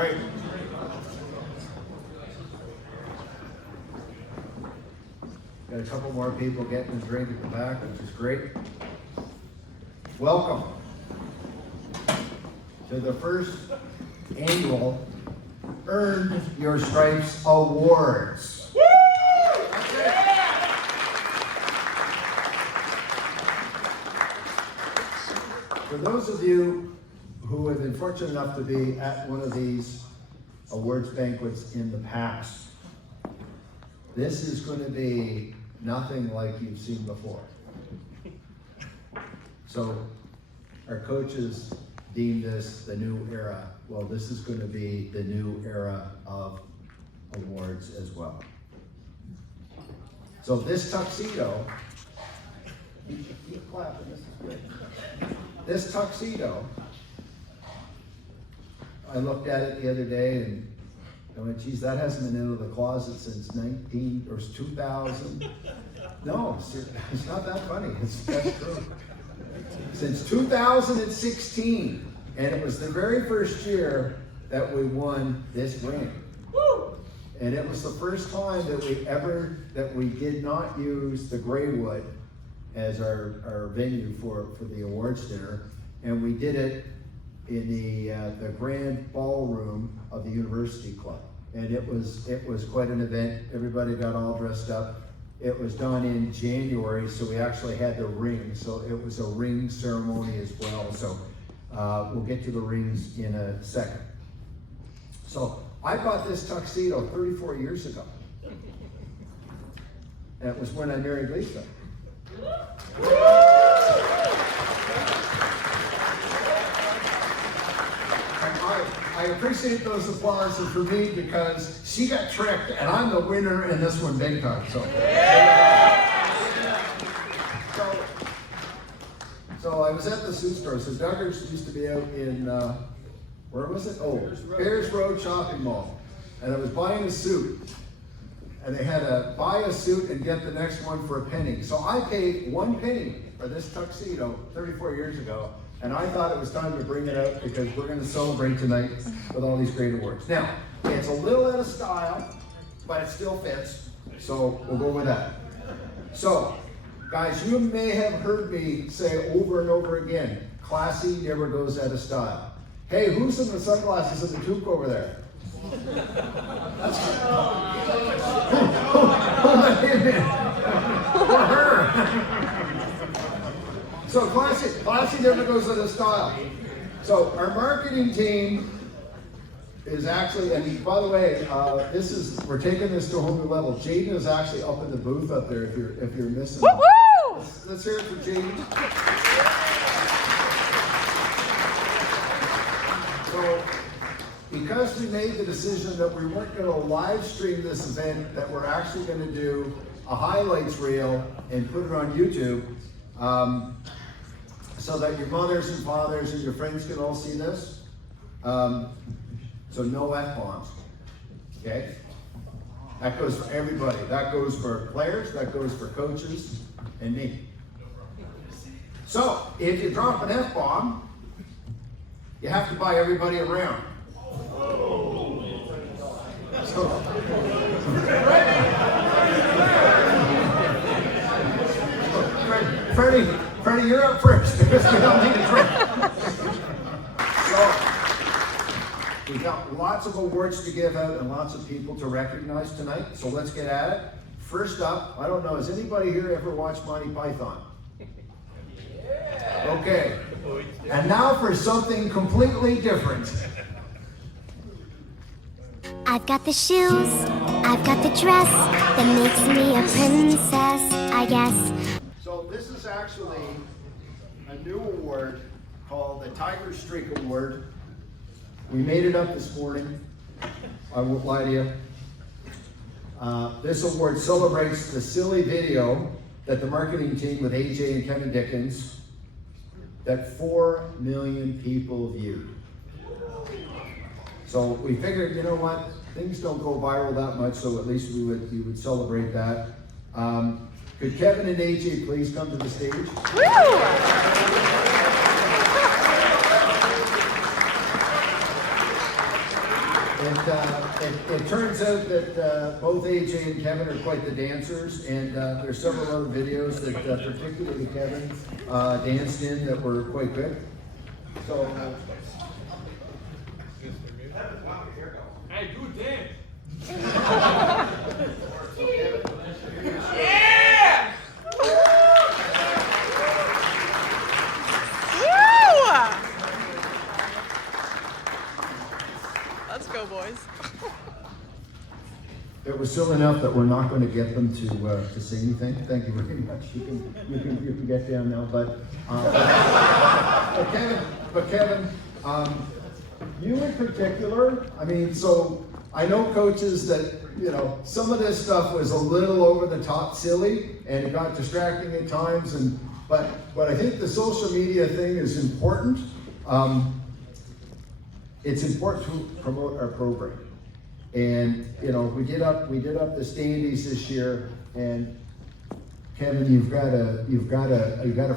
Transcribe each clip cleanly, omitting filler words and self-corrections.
right. Got a couple more people getting a drink at the back, which is great. Welcome to the first annual Earned Your Stripes Awards. Woo! For those of you who have been fortunate enough to be at one of these awards banquets in the past, this is going to be nothing like you've seen before. So our coaches deemed this the new era. Well, this is going to be the new era of awards as well. So this tuxedo, keep clapping, this is good. This tuxedo, I looked at it the other day and I went, geez, that hasn't been out of the closet since 2000. No, it's not that funny. That's true. Since 2016, and it was the very first year that we won this ring. Woo! And it was the first time that we did not use the Greywood as our venue for the awards dinner, and we did it in the grand ballroom of the University Club. And it was quite an event. Everybody got all dressed up. It was done in January, so we actually had the ring. So it was a ring ceremony as well. So we'll get to the rings in a second. So I bought this tuxedo 34 years ago. And it was when I married Lisa. I appreciate those applauses for me because she got tricked and I'm the winner in this one big time. So I was at the suit store. So Duggars used to be out in, where was it? Oh, Bears Road Shopping Mall. And I was buying a suit. And they had to buy a suit and get the next one for a penny. So I paid 1 penny for this tuxedo 34 years ago. And I thought it was time to bring it out because we're going to celebrate tonight with all these great awards. Now, it's a little out of style, but it still fits. So we'll go with that. So, guys, you may have heard me say over and over again, classy never goes out of style. Hey, who's in the sunglasses and the toque over there? That's for her. So classy never goes out of style. So our marketing team is actually, and by the way, we're taking this to a whole new level. Jaden is actually up in the booth up there if you're missing. Woo-hoo! Let's hear it for Jaden. So because we made the decision that we weren't going to live stream this event, that we're actually going to do a highlights reel and put it on YouTube, so that your mothers and fathers and your friends can all see this. So no F-bombs, okay? That goes for everybody. That goes for players, that goes for coaches, and me. So if you drop an F-bomb, you have to buy everybody around. So, Freddie, you're up first because we don't need a drink. So, we've got lots of awards to give out and lots of people to recognize tonight. So let's get at it. First up, I don't know, has anybody here ever watched Monty Python? Yeah. Okay. And now for something completely different. I've got the shoes, I've got the dress that makes me a princess, I guess. So this is actually a new award called the Tiger Streak Award. We made it up this morning. I won't lie to you. This award celebrates the silly video that the marketing team with AJ and Kevin Dickens that 4 million people viewed. So we figured, you know what, things don't go viral that much, so at least we would celebrate that. Could Kevin and AJ please come to the stage? Woo! it turns out that both AJ and Kevin are quite the dancers, and there's several other videos that particularly Kevin danced in that were quite good. So. Hey, good dance. Yeah! Woo! Let's go, boys. It was silly enough that we're not going to get them to say anything. Thank you very much. You can get down now, but Kevin, you in particular. I mean, so I know coaches that some of this stuff was a little over the top, silly, and it got distracting at times. But I think the social media thing is important. It's important to promote our program. And we did up the standees this year, and Kevin, you've got a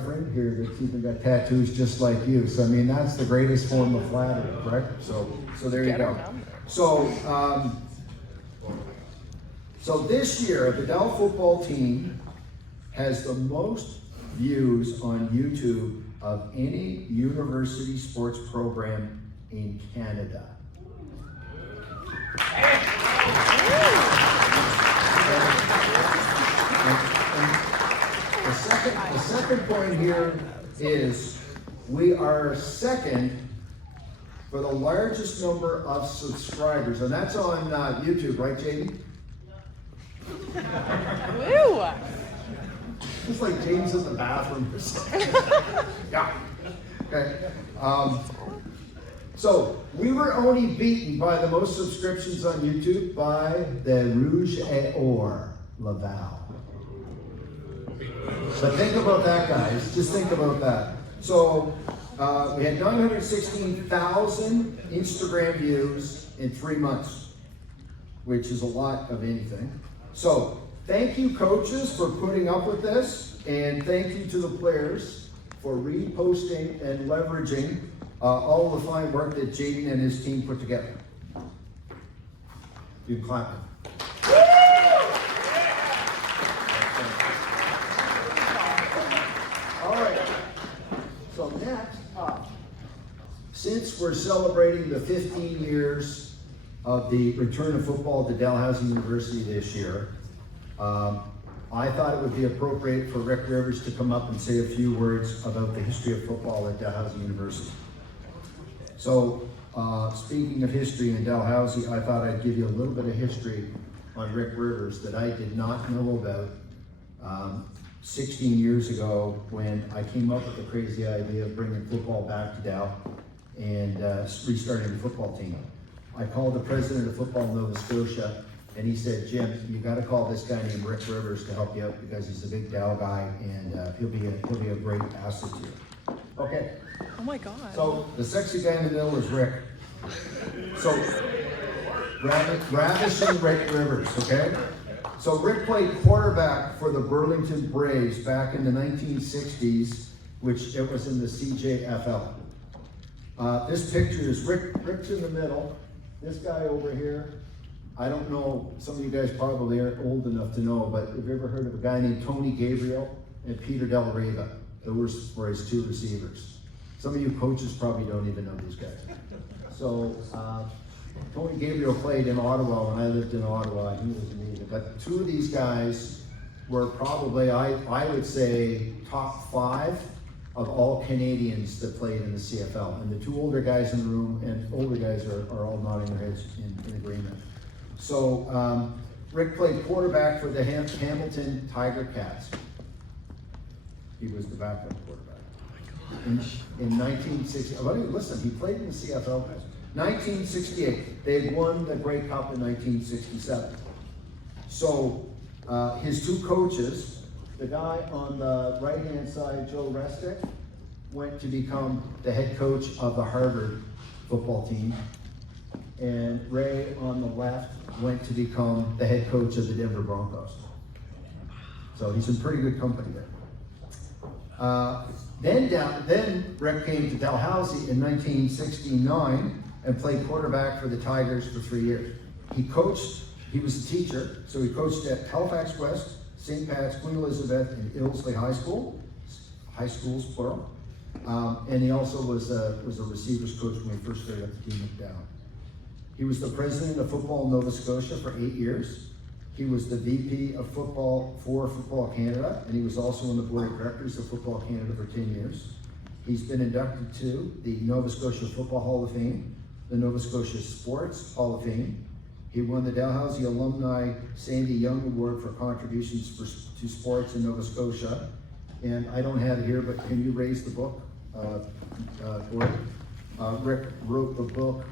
friend here that's even got tattoos just like you. So I mean, that's the greatest form of flattery, correct? So there you go. So this year, the Dell football team has the most views on YouTube of any university sports program in Canada. The second point here is we are second for the largest number of subscribers, and that's on YouTube, right, JD? Woo! It's like James in the bathroom or something. Yeah. Okay. So we were only beaten by the most subscriptions on YouTube by the Rouge et Or Laval. But think about that, guys. Just think about that. So we had 916,000 Instagram views in 3 months, which is a lot of anything. So thank you, coaches, for putting up with this, and thank you to the players for reposting and leveraging all the fine work that Jaden and his team put together. You can clap it. All right. So next up, since we're celebrating the 15 years of the return of football to Dalhousie University this year, I thought it would be appropriate for Rick Rivers to come up and say a few words about the history of football at Dalhousie University. So, speaking of history in Dalhousie, I thought I'd give you a little bit of history on Rick Rivers that I did not know about 16 years ago when I came up with the crazy idea of bringing football back to Dal and restarting the football team. I called the president of football in Nova Scotia, and he said, "Jim, you got to call this guy named Rick Rivers to help you out because he's a big Dal guy, and he'll be a great asset to you." Okay. Oh my God. So the sexy guy in the middle is Rick. So ravishing Rick Rivers, okay? So Rick played quarterback for the Burlington Braves back in the 1960s, which it was in the CJFL. This picture is Rick's in the middle. This guy over here, I don't know, some of you guys probably aren't old enough to know, but have you ever heard of a guy named Tony Gabriel and Peter Del Riva? Those were his two receivers. Some of you coaches probably don't even know these guys. So Tony Gabriel played in Ottawa when I lived in Ottawa. He was amazing. But two of these guys were probably, I would say, top 5 of all Canadians that played in the CFL. And the two older guys in the room, and older guys are all nodding their heads in agreement. So Rick played quarterback for the Hamilton Tiger Cats. He was the backup quarterback. In 1960, listen, he played in the CFL guys. 1968, they had won the Grey Cup in 1967. So his two coaches, the guy on the right-hand side, Joe Restick, went to become the head coach of the Harvard football team. And Ray on the left went to become the head coach of the Denver Broncos. So he's in pretty good company there. Then Rick came to Dalhousie in 1969 and played quarterback for the Tigers for 3 years. He was a teacher, so he coached at Halifax West, St. Pat's, Queen Elizabeth, and Ilsley High schools plural. And he also was a receivers coach when we first started up the team at Dow. He was the president of football in Nova Scotia for 8 years. He was the VP of football for Football Canada, and he was also on the board of directors of Football Canada for 10 years. He's been inducted to the Nova Scotia Football Hall of Fame, the Nova Scotia Sports Hall of Fame. He won the Dalhousie Alumni Sandy Young Award for contributions to sports in Nova Scotia. And I don't have it here, but can you raise the book, Gordon? Rick wrote the book,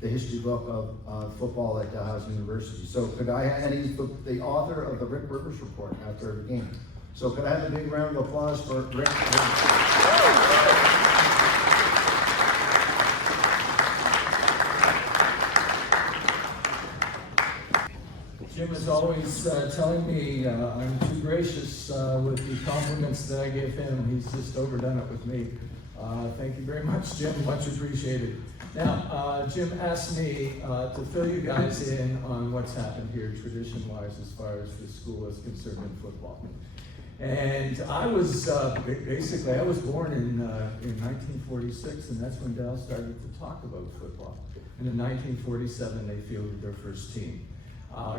the history book of football at Dalhousie University. So could I, and he's the author of the Rick Rivers Report after every game. So could I have a big round of applause for Rick? Jim is always telling me I'm too gracious with the compliments that I give him. He's just overdone it with me. Thank you very much, Jim. Much appreciated. Now, Jim asked me to fill you guys in on what's happened here tradition-wise as far as the school is concerned in football. And I was, basically, I was born in 1946, and that's when Dal started to talk about football. And in 1947, they fielded their first team.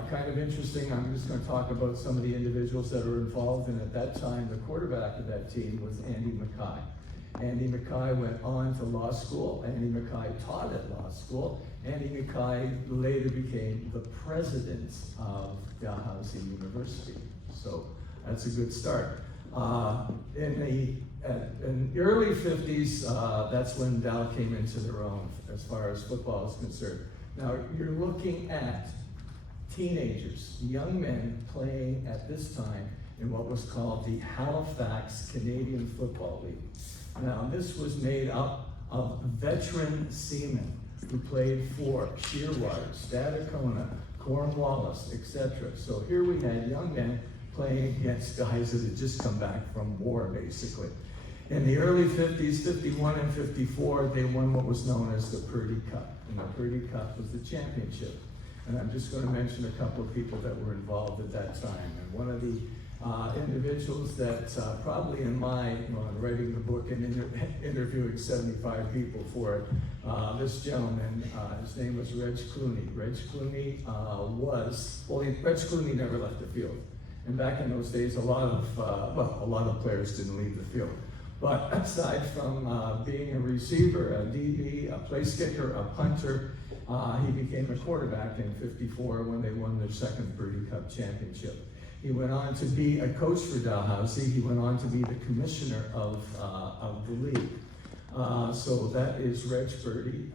Kind of interesting, I'm just going to talk about some of the individuals that were involved, and at that time, the quarterback of that team was Andy Mackay. Andy Mackay went on to law school. Andy Mackay taught at law school. Andy Mackay later became the president of Dalhousie University. So that's a good start. In the early 50s, that's when Dal came into their own as far as football is concerned. Now, you're looking at teenagers, young men playing at this time in what was called the Halifax Canadian Football League. Now, this was made up of veteran seamen who played for Shearwater, Stadacona, Cornwallis, etc. So here we had young men playing against guys that had just come back from war, basically. In the early 50s, 51 and 54, they won what was known as the Purdy Cup. And the Purdy Cup was the championship. And I'm just going to mention a couple of people that were involved at that time. And one of the individuals that probably in my writing the book and interviewing 75 people for it, this gentleman, his name was Reg Clooney. Reg Clooney Reg Clooney never left the field. And back in those days, a lot of players didn't leave the field. But aside from being a receiver, a DB, a place kicker, a punter, he became a quarterback in '54 when they won their second Purdy Cup championship. He went on to be a coach for Dalhousie. He went on to be the commissioner of the league. So that is Reg Clooney.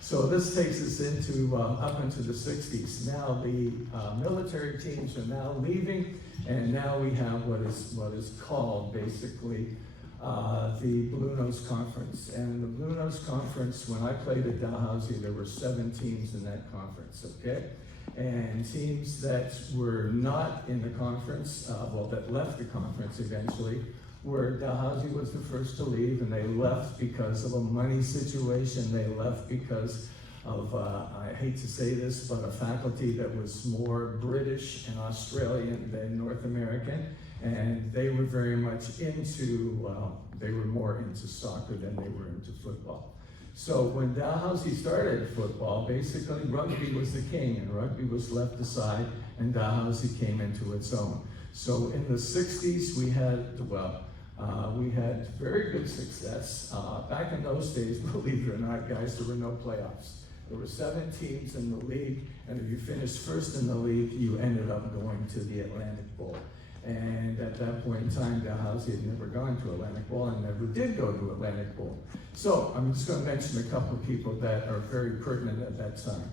So this takes us into up into the 60s. Now the military teams are now leaving, and now we have what is called basically the Blue Nose Conference. And the Blue Nose Conference, when I played at Dalhousie, there were 7 teams in that conference, okay? And teams that were not in the conference, that left the conference eventually, where Dalhousie was the first to leave, and they left because of a money situation. They left because of, I hate to say this, but a faculty that was more British and Australian than North American. And they were very much into, they were more into soccer than they were into football. So when Dalhousie started football, basically rugby was the king, and rugby was left aside, and Dalhousie came into its own. So in the 60s, we had very good success. Back in those days, believe it or not, guys, there were no playoffs. There were 7 teams in the league, and if you finished first in the league, you ended up going to the Atlantic Bowl. And at that point in time, Dalhousie had never gone to Atlantic Bowl and never did go to Atlantic Bowl. So I'm just going to mention a couple of people that are very pertinent at that time.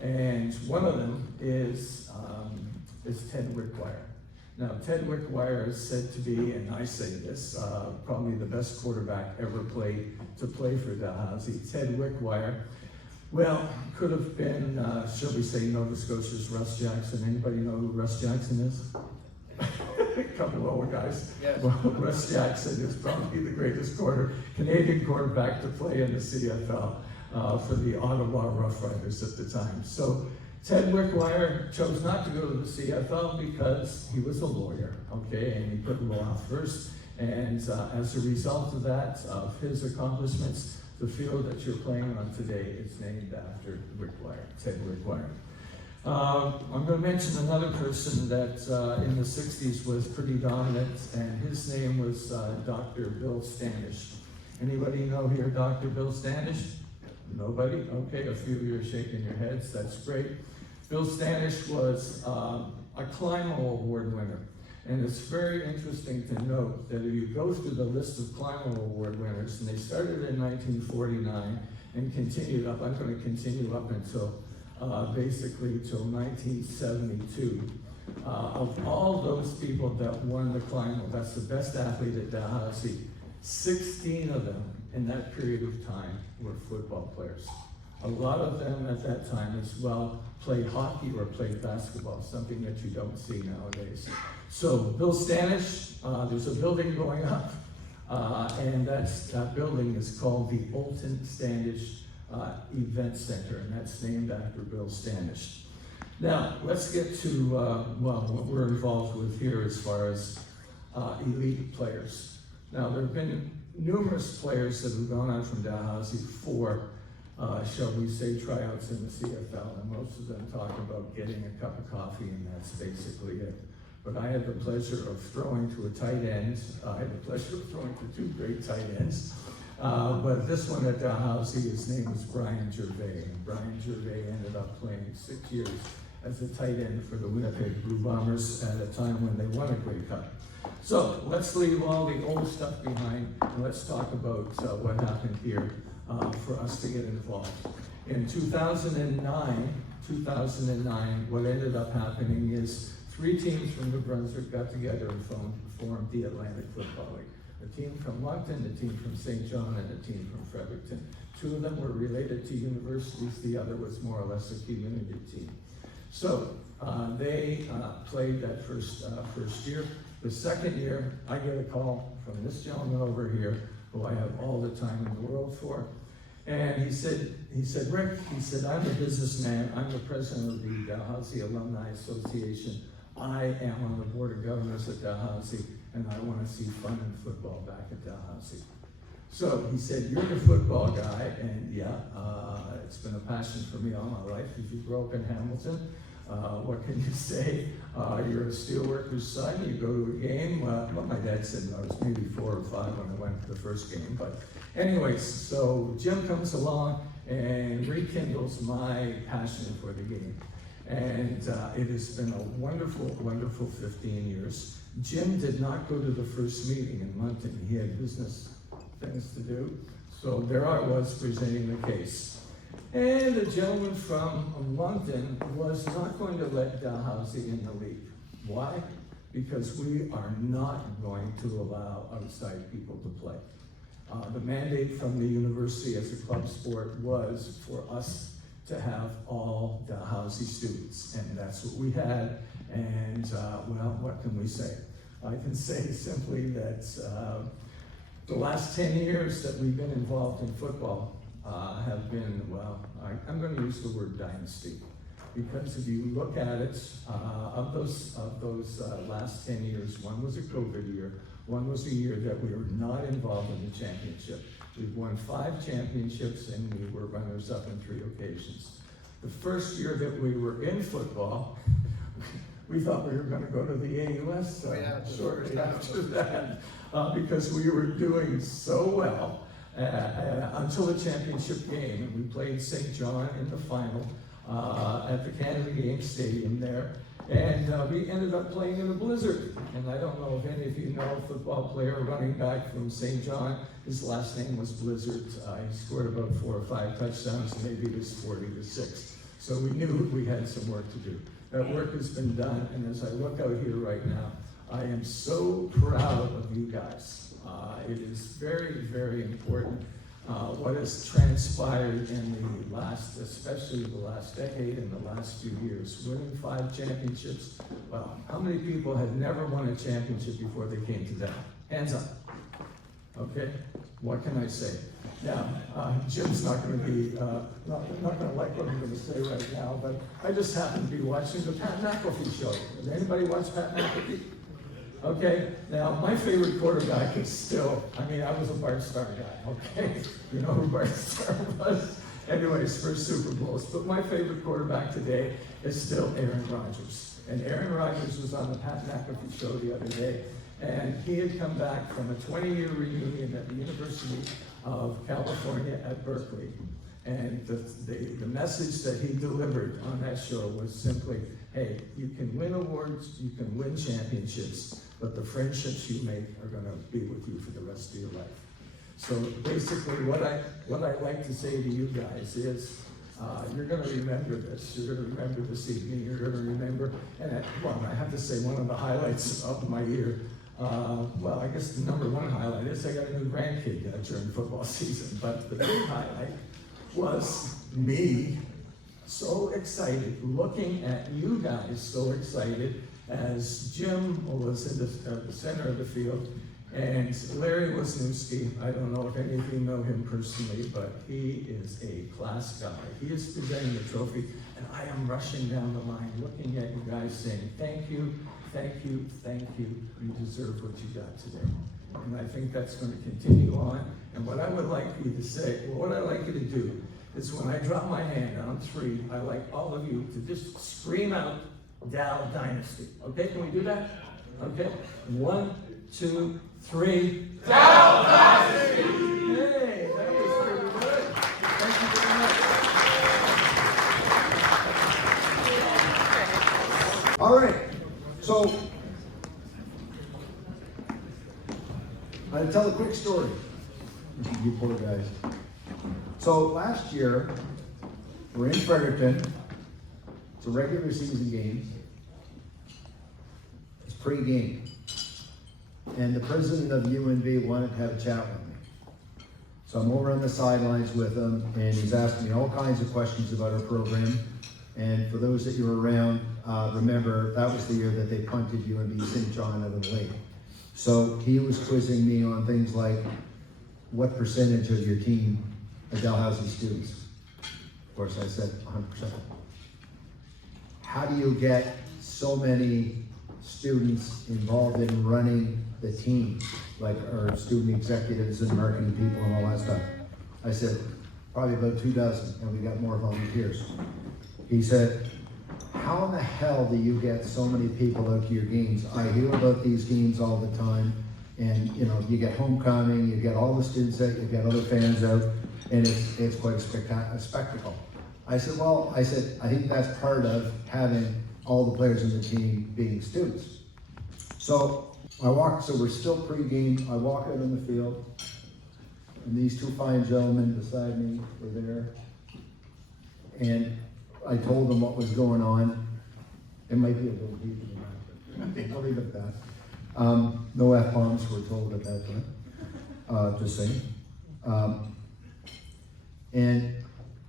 And one of them is Ted Wickwire. Now, Ted Wickwire is said to be, and I say this, probably the best quarterback ever to play for Dalhousie. Ted Wickwire, well, could have been, shall we say, Nova Scotia's Russ Jackson. Anybody know who Russ Jackson is? A couple of old guys. Yes. Well, Russ Jackson is probably the greatest Canadian quarterback to play in the CFL for the Ottawa Rough Riders at the time. So Ted Wickwire chose not to go to the CFL because he was a lawyer, okay, and he put law first. And as a result of that, of his accomplishments, the field that you're playing on today is named after Wickwire, Ted Wickwire. I'm going to mention another person that in the 60s was pretty dominant, and his name was Dr. Bill Standish. Anybody know here Dr. Bill Standish? Nobody? Okay, a few of you are shaking your heads, that's great. Bill Standish was a Climo Award winner. And it's very interesting to note that if you go through the list of Climo Award winners, and they started in 1949 and continued up, I'm going to continue up until basically till 1972. Of all those people that won the Climo, that's the best athlete at Dalhousie, 16 of them in that period of time were football players. A lot of them at that time as well played hockey or played basketball, something that you don't see nowadays. So Bill Standish, there's a building going up, and that building is called the Olton Standish Event Center, and that's named after Bill Standish. Now, let's get to what we're involved with here as far as elite players. Now, there have been numerous players that have gone on from Dalhousie for shall we say, tryouts in the CFL, and most of them talk about getting a cup of coffee, and that's basically it. But I had the pleasure of throwing to a tight end. I had the pleasure of throwing to two great tight ends. But this one at Dalhousie, his name was Brian Gervais, and Brian Gervais ended up playing 6 years as a tight end for the Winnipeg Blue Bombers at a time when they won a Grey Cup. So let's leave all the old stuff behind, and let's talk about what happened here for us to get involved. In 2009, what ended up happening is 3 teams from New Brunswick got together and formed the Atlantic Football League. A team from Moncton, a team from St. John, and a team from Fredericton. 2 of them were related to universities, the other was more or less a community team. So they played that first year. The second year, I get a call from this gentleman over here, who I have all the time in the world for. And he said, Rick, he said, I'm a businessman. I'm the president of the Dalhousie Alumni Association. I am on the board of governors at Dalhousie, and I want to see fun and football back at Dalhousie. So he said, you're the football guy, and yeah, it's been a passion for me all my life. If you grow up in Hamilton, what can you say? You're a steelworker's son, you go to a game. Well, my dad said I was maybe 4 or 5 when I went to the first game. But anyways, so Jim comes along and rekindles my passion for the game. And it has been a wonderful, wonderful 15 years. Jim did not go to the first meeting in Moncton. He had business things to do. So there I was presenting the case. And the gentleman from Moncton was not going to let Dalhousie in the league. Why? Because we are not going to allow outside people to play. The mandate from the university as a club sport was for us to have all Dalhousie students, and that's what we had. And well, what can we say? I can say simply that the last 10 years that we've been involved in football have been, well, I'm going to use the word dynasty, because if you look at it, of those last 10 years, one was a COVID year, one was a year that we were not involved in the championship. We've won 5 championships, and we were runners-up on 3 occasions. The first year that we were in football, we thought we were going to go to the AUS shortly after that, because we were doing so well until the championship game. And we played St. John in the final at the Canada Game Stadium there. And we ended up playing in a blizzard. And I don't know if any of you know a football player running back from St. John. His last name was Blizzard. He scored about 4 or 5 touchdowns, maybe it was 40 to 6. So we knew we had some work to do. That work has been done, and as I look out here right now, I am so proud of you guys. It is very, very important what has transpired in the last, especially the last decade and the last few years, winning 5 championships. Well, how many people had never won a championship before they came to town? Hands up. Okay, what can I say? Now, Jim's not going to be, not going to like what I'm going to say right now, but I just happened to be watching the Pat McAfee show. Does anybody watch Pat McAfee? Okay, now my favorite quarterback is still, I mean, I was a Bart Starr guy, okay? You know who Bart Starr was? Anyways, for Super Bowls. But my favorite quarterback today is still Aaron Rodgers. And Aaron Rodgers was on the Pat McAfee show the other day, and he had come back from a 20-year reunion at the University of California at Berkeley. And the message that he delivered on that show was simply, hey, you can win awards, you can win championships, but the friendships you make are going to be with you for the rest of your life. So basically what I like to say to you guys is, you're going to remember this. You're going to remember this evening. You're going to remember, and I have to say one of the highlights of my year, well, I guess the number one highlight is I got a new grandkid during football season, but the big highlight was me so excited, looking at you guys so excited as Jim was in the center of the field, and Larry Wisniewski, I don't know if any of you know him personally, but he is a class guy. He is presenting the trophy, and I am rushing down the line, looking at you guys saying, thank you, thank you, thank you. You deserve what you got today. And I think that's going to continue on. And what I would like you to say, what I'd like you to do, is when I drop my hand on 3, I like all of you to just scream out, Dow Dynasty. Okay, can we do that? Okay, 1, 2, 3. Dow Dynasty! Hey, that was pretty good. Thank you very much. All right, so I'll tell a quick story. You poor guys. So last year, we're in Fredericton. It's a regular season game. It's pre-game. And the president of UNB wanted to have a chat with me. So I'm over on the sidelines with him, and he's asking me all kinds of questions about our program. And for those that you were around, remember that was the year that they punted UNB St. John out of the league. So he was quizzing me on things like, what percentage of your team are Dalhousie students? Of course, I said 100%. How do you get so many students involved in running the team, like our student executives and marketing people and all that stuff? I said, probably about 2 dozen, and we got more volunteers. He said, how in the hell do you get so many people out to your games? I hear about these games all the time, and you know, you get homecoming, you get all the students out, you get other fans out, and it's quite a spectacle. I said, well, I think that's part of having all the players in the team being students. So we're still pre-game, I walk out on the field, and these 2 fine gentlemen beside me were there, and I told them what was going on. It might be a little deeper than that, but I'll leave it at that. No F-bombs were told at that time, just saying. And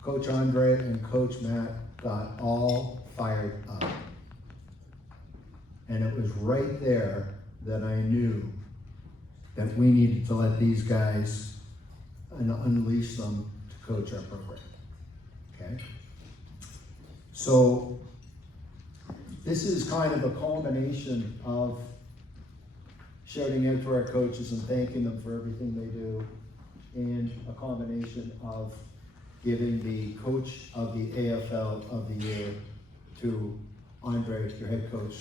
Coach André and Coach Matt got all fired up. And it was right there that I knew that we needed to let these guys and unleash them to coach our program, okay? So this is kind of a culmination of shouting out to our coaches and thanking them for everything they do, and a combination of giving the coach of the AFL of the year to André, your head coach.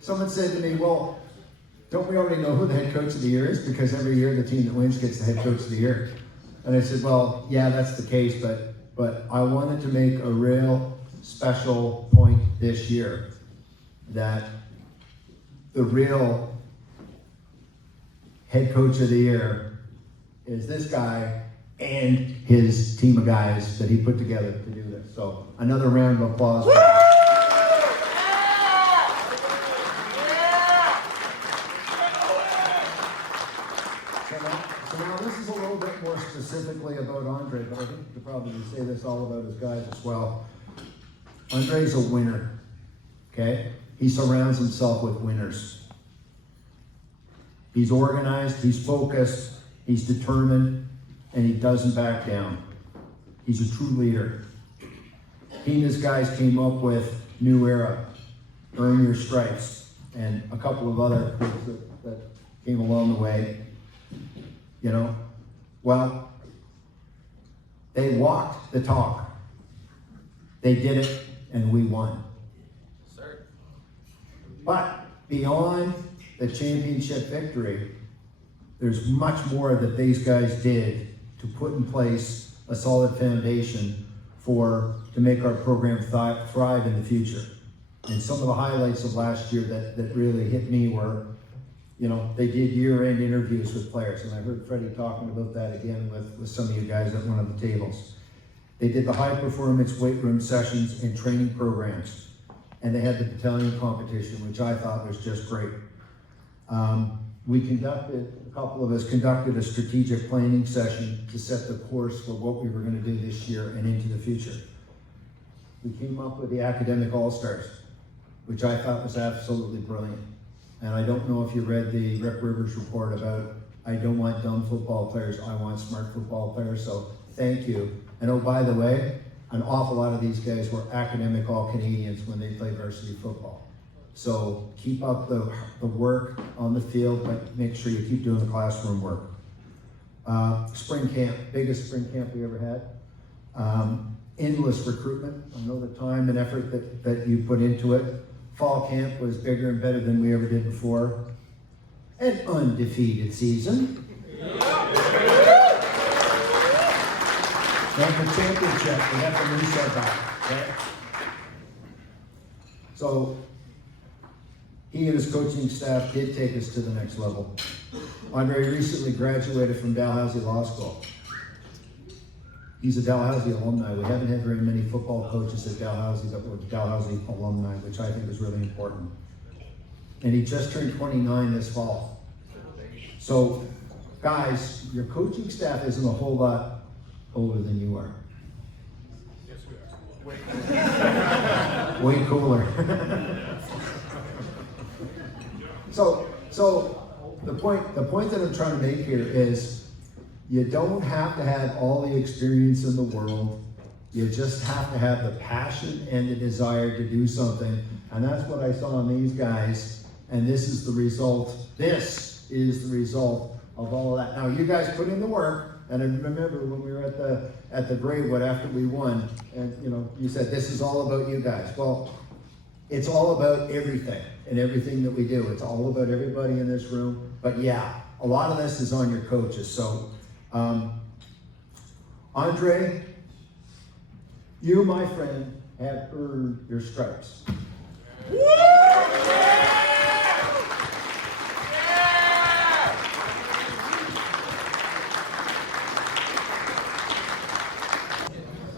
Someone said to me, well, don't we already know who the head coach of the year is? Because every year the team that wins gets the head coach of the year. And I said, well, yeah, that's the case, but I wanted to make a real special point this year that the real head coach of the year is this guy, and his team of guys that he put together to do this. So another round of applause. So now this is a little bit more specifically about André, but I think you could probably say this all about his guys as well. Andre's a winner, okay? He surrounds himself with winners. He's organized, he's focused, he's determined, and he doesn't back down. He's a true leader. He and his guys came up with New Era, Earn Your Stripes, and a couple of other things that came along the way. You know, well, they walked the talk. They did it, and we won. Sir. But beyond the championship victory, there's much more that these guys did to put in place a solid foundation to make our program thrive in the future. And some of the highlights of last year that really hit me were, you know, they did year-end interviews with players, and I heard Freddie talking about that again with some of you guys at one of the tables. They did the high-performance weight room sessions and training programs, and they had the battalion competition, which I thought was just great. A couple of us conducted a strategic planning session to set the course for what we were going to do this year and into the future. We came up with the Academic All Stars, which I thought was absolutely brilliant. And I don't know if you read the Rick Rivers report about, I don't want dumb football players, I want smart football players, so thank you. And oh, by the way, an awful lot of these guys were academic All-Canadians when they played varsity football. So keep up the work on the field, but make sure you keep doing the classroom work. Spring camp, biggest spring camp we ever had. Endless recruitment. I know the time and effort that you put into it. Fall camp was bigger and better than we ever did before. An undefeated season. And the championship, we have to reset that, okay? So, he and his coaching staff did take us to the next level. André recently graduated from Dalhousie Law School. He's a Dalhousie alumni. We haven't had very many football coaches at Dalhousie that were Dalhousie alumni, which I think is really important. And he just turned 29 this fall. So, guys, your coaching staff isn't a whole lot older than you are. Yes, we are. Way cooler. So the point that I'm trying to make here is you don't have to have all the experience in the world. You just have to have the passion and the desire to do something. And that's what I saw in these guys. And this is the result. This is the result of all of that. Now you guys put in the work. And I remember when we were at the Braidwood after we won, and you know, you said this is all about you guys. Well, it's all about everything and everything that we do. It's all about everybody in this room. But yeah, a lot of this is on your coaches. So, André, you, my friend, have earned your stripes.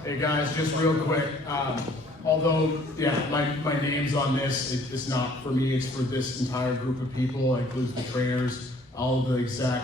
Hey guys, just real quick, although, yeah, my name's on this, it's not for me, it's for this entire group of people. It includes the trainers, all of the exec,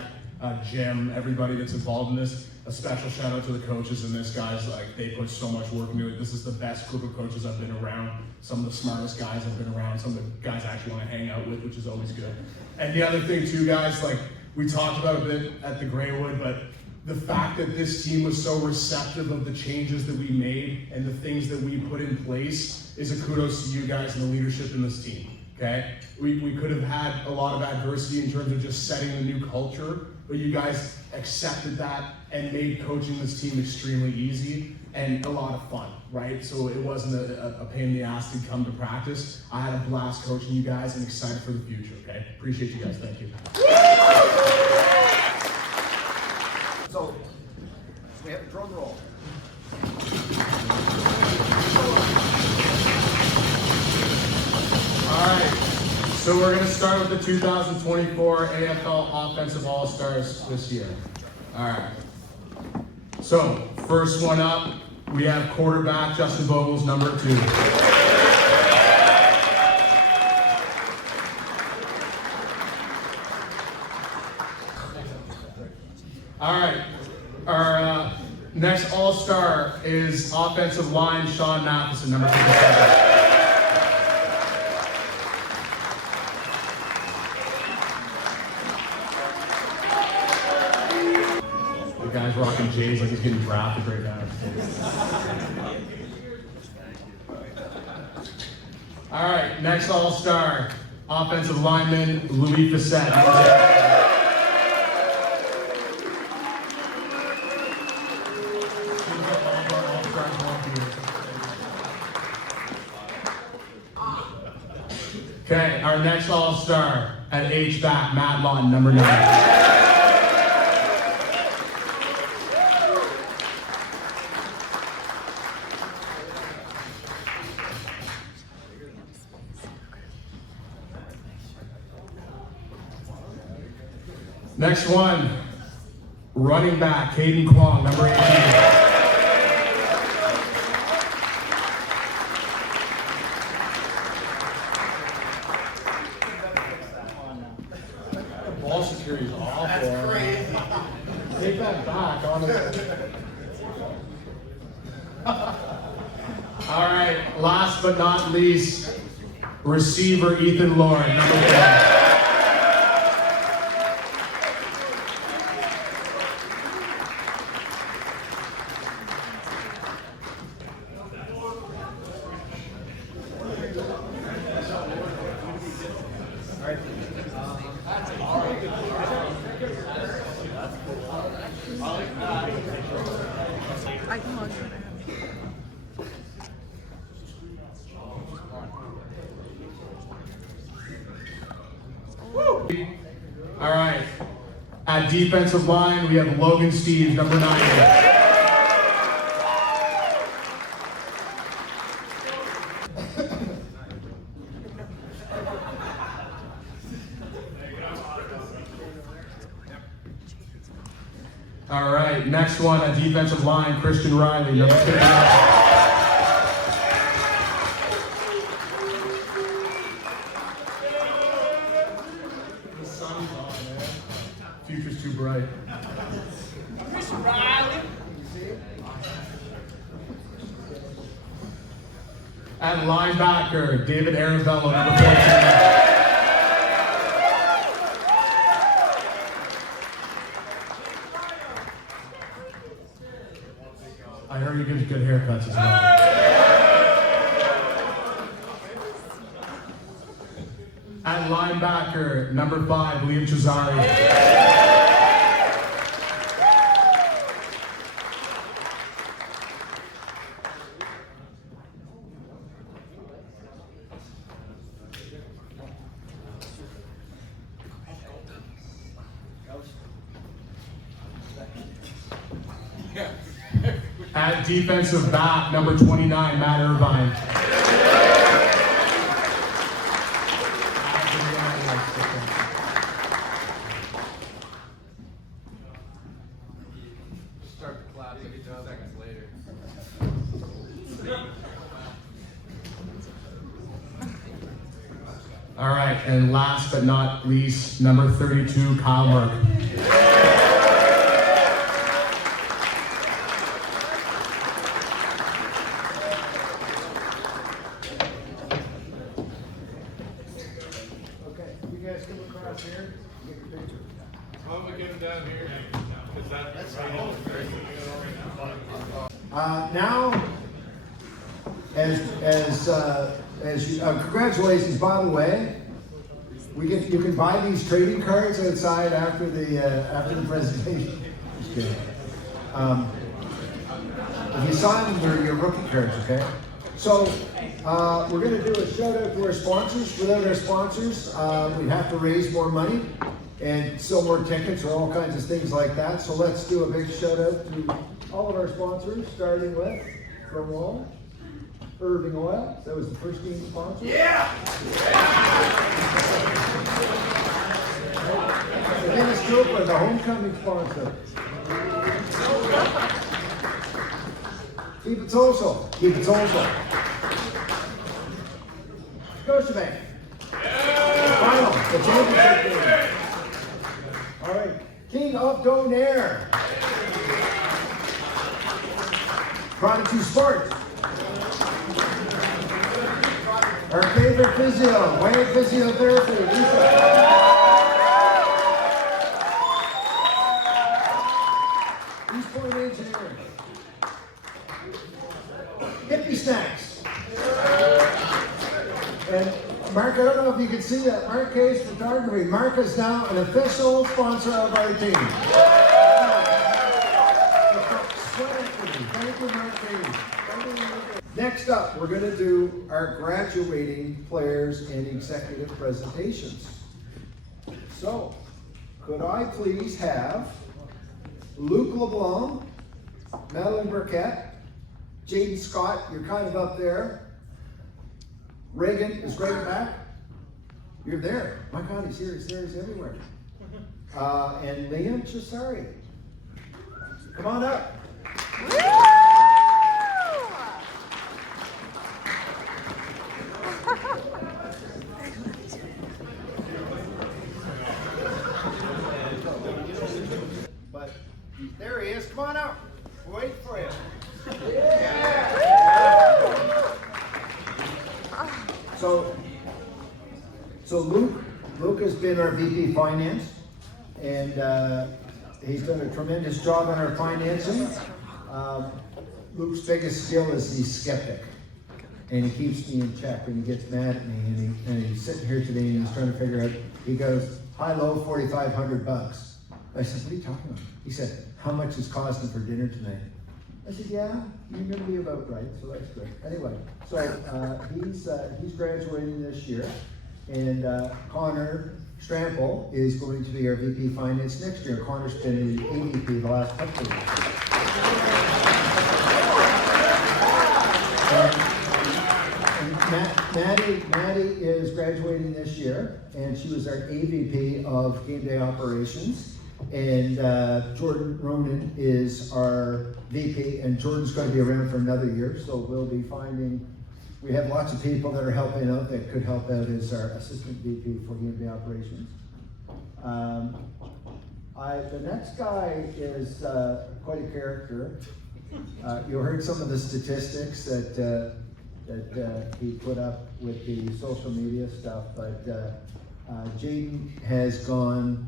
Jim, everybody that's involved in this. A special shout out to the coaches in this, guys. Like, they put so much work into it. This is the best group of coaches I've been around. Some of the smartest guys I've been around. Some of the guys I actually want to hang out with, which is always good. And the other thing too, guys, like we talked about a bit at the Greywood, but the fact that this team was so receptive of the changes that we made and the things that we put in place is a kudos to you guys and the leadership in this team, okay? We could have had a lot of adversity in terms of just setting a new culture, but you guys accepted that and made coaching this team extremely easy and a lot of fun, right? So it wasn't a pain in the ass to come to practice. I had a blast coaching you guys and excited for the future, okay? Appreciate you guys, thank you. So we have a drum roll. All right, so we're going to start with the 2024 AFL Offensive All Stars this year. All right. So, first one up, we have quarterback Justin Vogels, number 2. All right, our next All-Star is offensive line Sean Matheson, number 57. The guy's rocking J's like he's getting drafted right now. All right, next All-Star, offensive lineman Louis Facette. Okay, our next All-Star at H-back, Matt Lawton, number 9. Next one, running back, Caden Kwong, number 18. Ball security is awful. That's crazy. Take that back, honestly. All right, last but not least, receiver Ethan Lauren, number 1. I can hold you. All right, at defensive line, we have Logan Steves, number 9. All right, next one at defensive line, Christian Riley, number 59. The sun's on, man. Future's too bright. Christian Riley. At linebacker, David Arabello, number 14. I heard he gives good haircuts as well. At linebacker, number 5, Liam Cesare. At defensive back, number 29, Matt Irvine. Start the clap 52 seconds later. All right, and last but not least, number 32, Kyle Merck. Here, get your picture. How do we get him down here? Is that Now, as you, congratulations, by the way, you can buy these trading cards outside after the presentation. Just kidding. If you sign them, they're your rookie cards, okay? So, we're going to do a shout out to our sponsors. Without our sponsors, we'd have to raise more money and sell more tickets or all kinds of things like that. So let's do a big shout out to all of our sponsors, starting with, from all, Irving Oil. That was the first team sponsor. Yeah! Dennis Cooper, the homecoming sponsor. Keep it social. Keep it social. Scotiabank. Final, the championship game. All right, King of Donaire. Prodigy Sport. Our favorite physio, Wayne Physiotherapy. East Point Engineering. Hippie Snacks. And Mark, I don't know if you can see that, Mark Hayes Photography. Mark is now an official sponsor of our team. Thank you, Mark Hayes. Next up, we're going to do our graduating players and executive presentations. So, could I please have Luc LeBlanc, Madeline Burkett, Jaden Scott, you're kind of up there. Reagan, is Reagan back? You're there. My God, he's here, he's everywhere. And Liam Chisari. Come on up. But there he is. Come on up. Wait for him. So Luke has been our VP Finance, and he's done a tremendous job in our financing. Luke's biggest skill is he's skeptic, and he keeps me in check, and he gets mad at me, and he's sitting here today and he's trying to figure out. He goes, high low, $4,500. I said, what are you talking about? He said, how much is costing for dinner tonight? I said, yeah, you're going to be about right, so that's good. Anyway, so he's graduating this year, and Connor Strample is going to be our VP Finance next year. Connor's been in AVP the last couple of years. Maddie is graduating this year, and she was our AVP of Game Day Operations. And Jordan Ronan is our VP, and Jordan's going to be around for another year, so we'll be finding, we have lots of people that are helping out that could help out as our assistant VP for Game Day Operations. The next guy is quite a character. You heard some of the statistics that he put up with the social media stuff, but Jaden has gone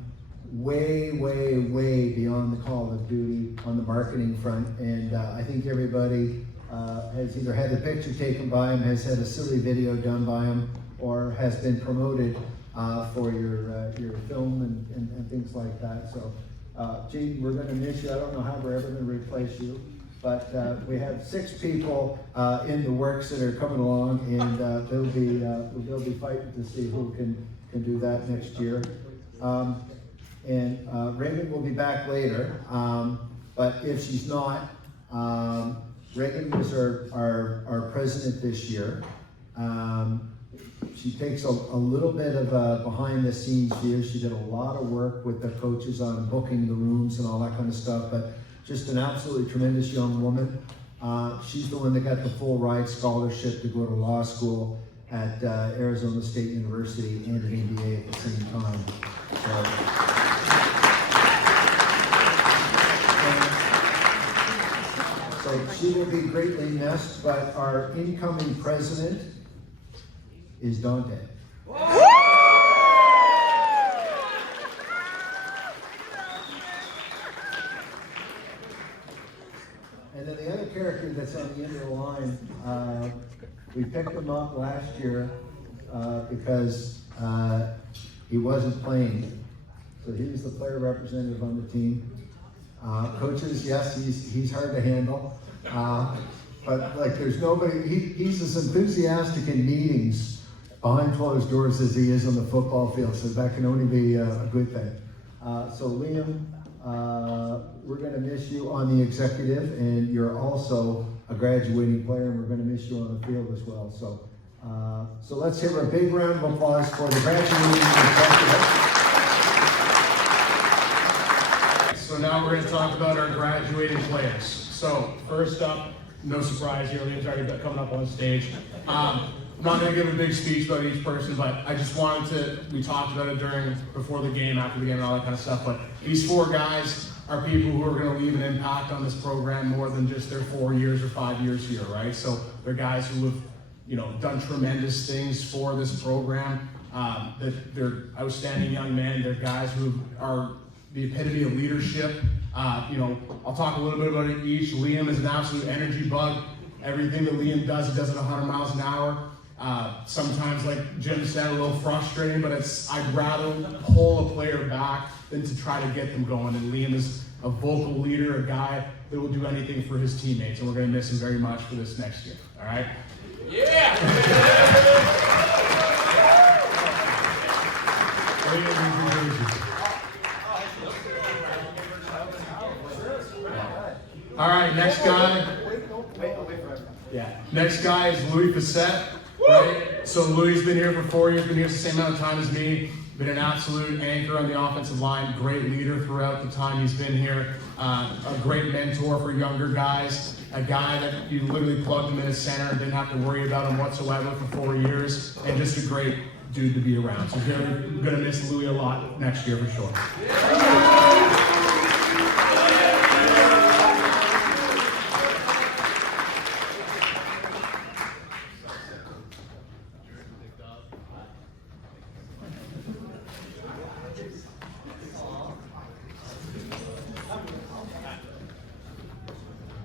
way beyond the call of duty on the marketing front, and I think everybody has either had a picture taken by him, has had a silly video done by him, or has been promoted for your film and things like that. So, Jaden, we're going to miss you. I don't know how we're ever going to replace you, but we have 6 people in the works that are coming along, and they'll be fighting to see who can do that next year. And Reagan will be back later, but if she's not, Reagan was our president this year. She takes a little bit of a behind the scenes view. She did a lot of work with the coaches on booking the rooms and all that kind of stuff, but just an absolutely tremendous young woman. She's the one that got the full ride scholarship to go to law school at Arizona State University and an MBA at the same time. So she will be greatly missed, but our incoming president is Dante. And then the other character that's on the end of the line, we picked him up last year because he wasn't playing. So he was the player representative on the team. Coaches, yes, he's hard to handle. But like there's nobody, he's as enthusiastic in meetings behind closed doors as he is on the football field, so that can only be a good thing. So Liam, we're going to miss you on the executive, and you're also a graduating player, and we're going to miss you on the field as well. So let's give a big round of applause for the graduating executive. So now we're going to talk about our graduating players. So first up, no surprise here, Liam's already coming up on stage. I'm not going to give a big speech about each person, but I just wanted to, we talked about it before the game, after the game, and all that kind of stuff, but these 4 guys are people who are going to leave an impact on this program more than just their 4 years or 5 years here, right? So they're guys who have, you know, done tremendous things for this program. They're outstanding young men. They're guys who are the epitome of leadership. You know, I'll talk a little bit about it each. Liam is an absolute energy bug. Everything that Liam does, he does at 100 miles an hour. Sometimes, like Jim said, a little frustrating, but I'd rather pull a player back than to try to get them going. And Liam is a vocal leader, a guy that will do anything for his teammates, and we're going to miss him very much for this next year. All right? Yeah! All right, next guy. Yeah, next guy is Louis Facette. Right? So Louis has been here for 4 years, been here the same amount of time as me, been an absolute anchor on the offensive line, great leader throughout the time he's been here, a great mentor for younger guys, a guy that you literally plugged him in his center and didn't have to worry about him whatsoever for 4 years, and just a great dude to be around. So we're gonna miss Louis a lot next year for sure.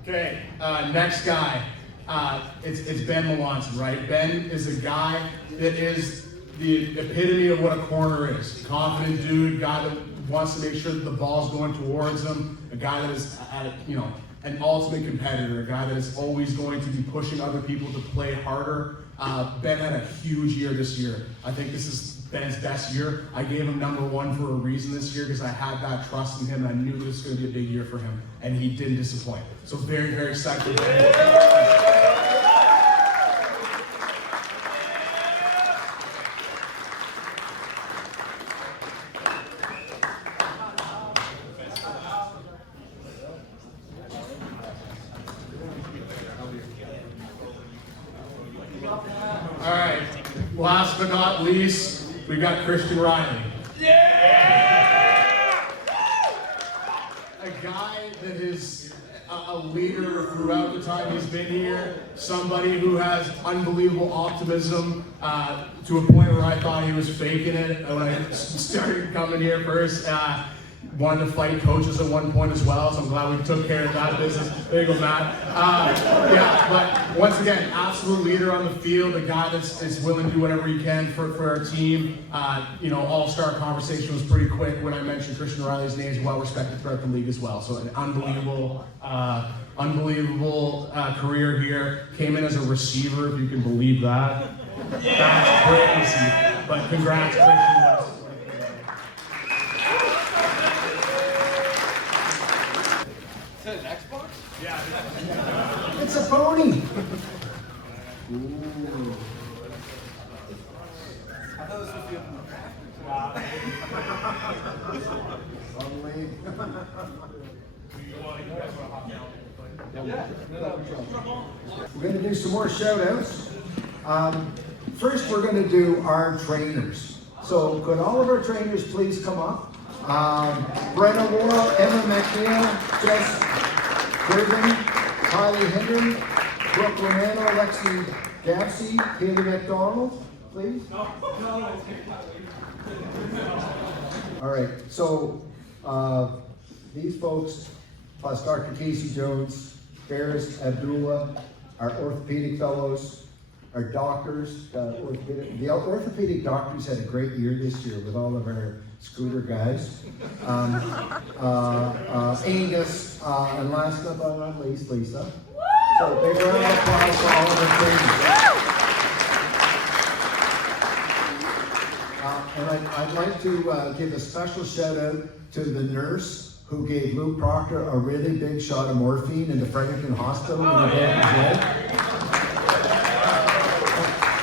Okay, next guy, it's Ben Melanson, right? Ben is a guy that is the epitome of what a corner is. Confident dude, guy that wants to make sure that the ball's going towards him, a guy that is, you know, an ultimate competitor, a guy that is always going to be pushing other people to play harder. Ben had a huge year this year. I think this is Ben's best year. I gave him #1 for a reason this year because I had that trust in him and I knew this was going to be a big year for him, and he didn't disappoint. So very, very excited for Ben. All right, last but not least, we got Christian Riley. Yeah! A guy that is a leader throughout the time he's been here, somebody who has unbelievable optimism to a point where I thought he was faking it when I started coming here first. Wanted to fight coaches at one point as well, so I'm glad we took care of that business. There you go, Matt. Yeah, but once again, absolute leader on the field, a guy that's willing to do whatever he can for our team. You know, all-star conversation was pretty quick when I mentioned Christian Riley's name. He's well respected throughout the league as well. So an unbelievable career here. Came in as a receiver, if you can believe that. That's crazy. But congrats, Christian. It's a pony. We're going to do some more shout outs. First, we're going to do our trainers. So could all of our trainers please come up? Brenna Worrell, Emma McNeil, Jess Goguen, Kylie Hendren, Brooke Romano, Lexi Gavsey, Haley McDonald, please. All right, so these folks, plus Dr. Casey Jones, Ferris Abdullah, our orthopedic fellows, our doctors, the orthopedic doctors had a great year this year with all of our scooter guys. Angus, and last but not least, Lisa. So big round of applause for all of our trainers. And I'd like to give a special shout out to the nurse who gave Luke Proctor a really big shot of morphine in the Fredericton Hospital when he broke his leg.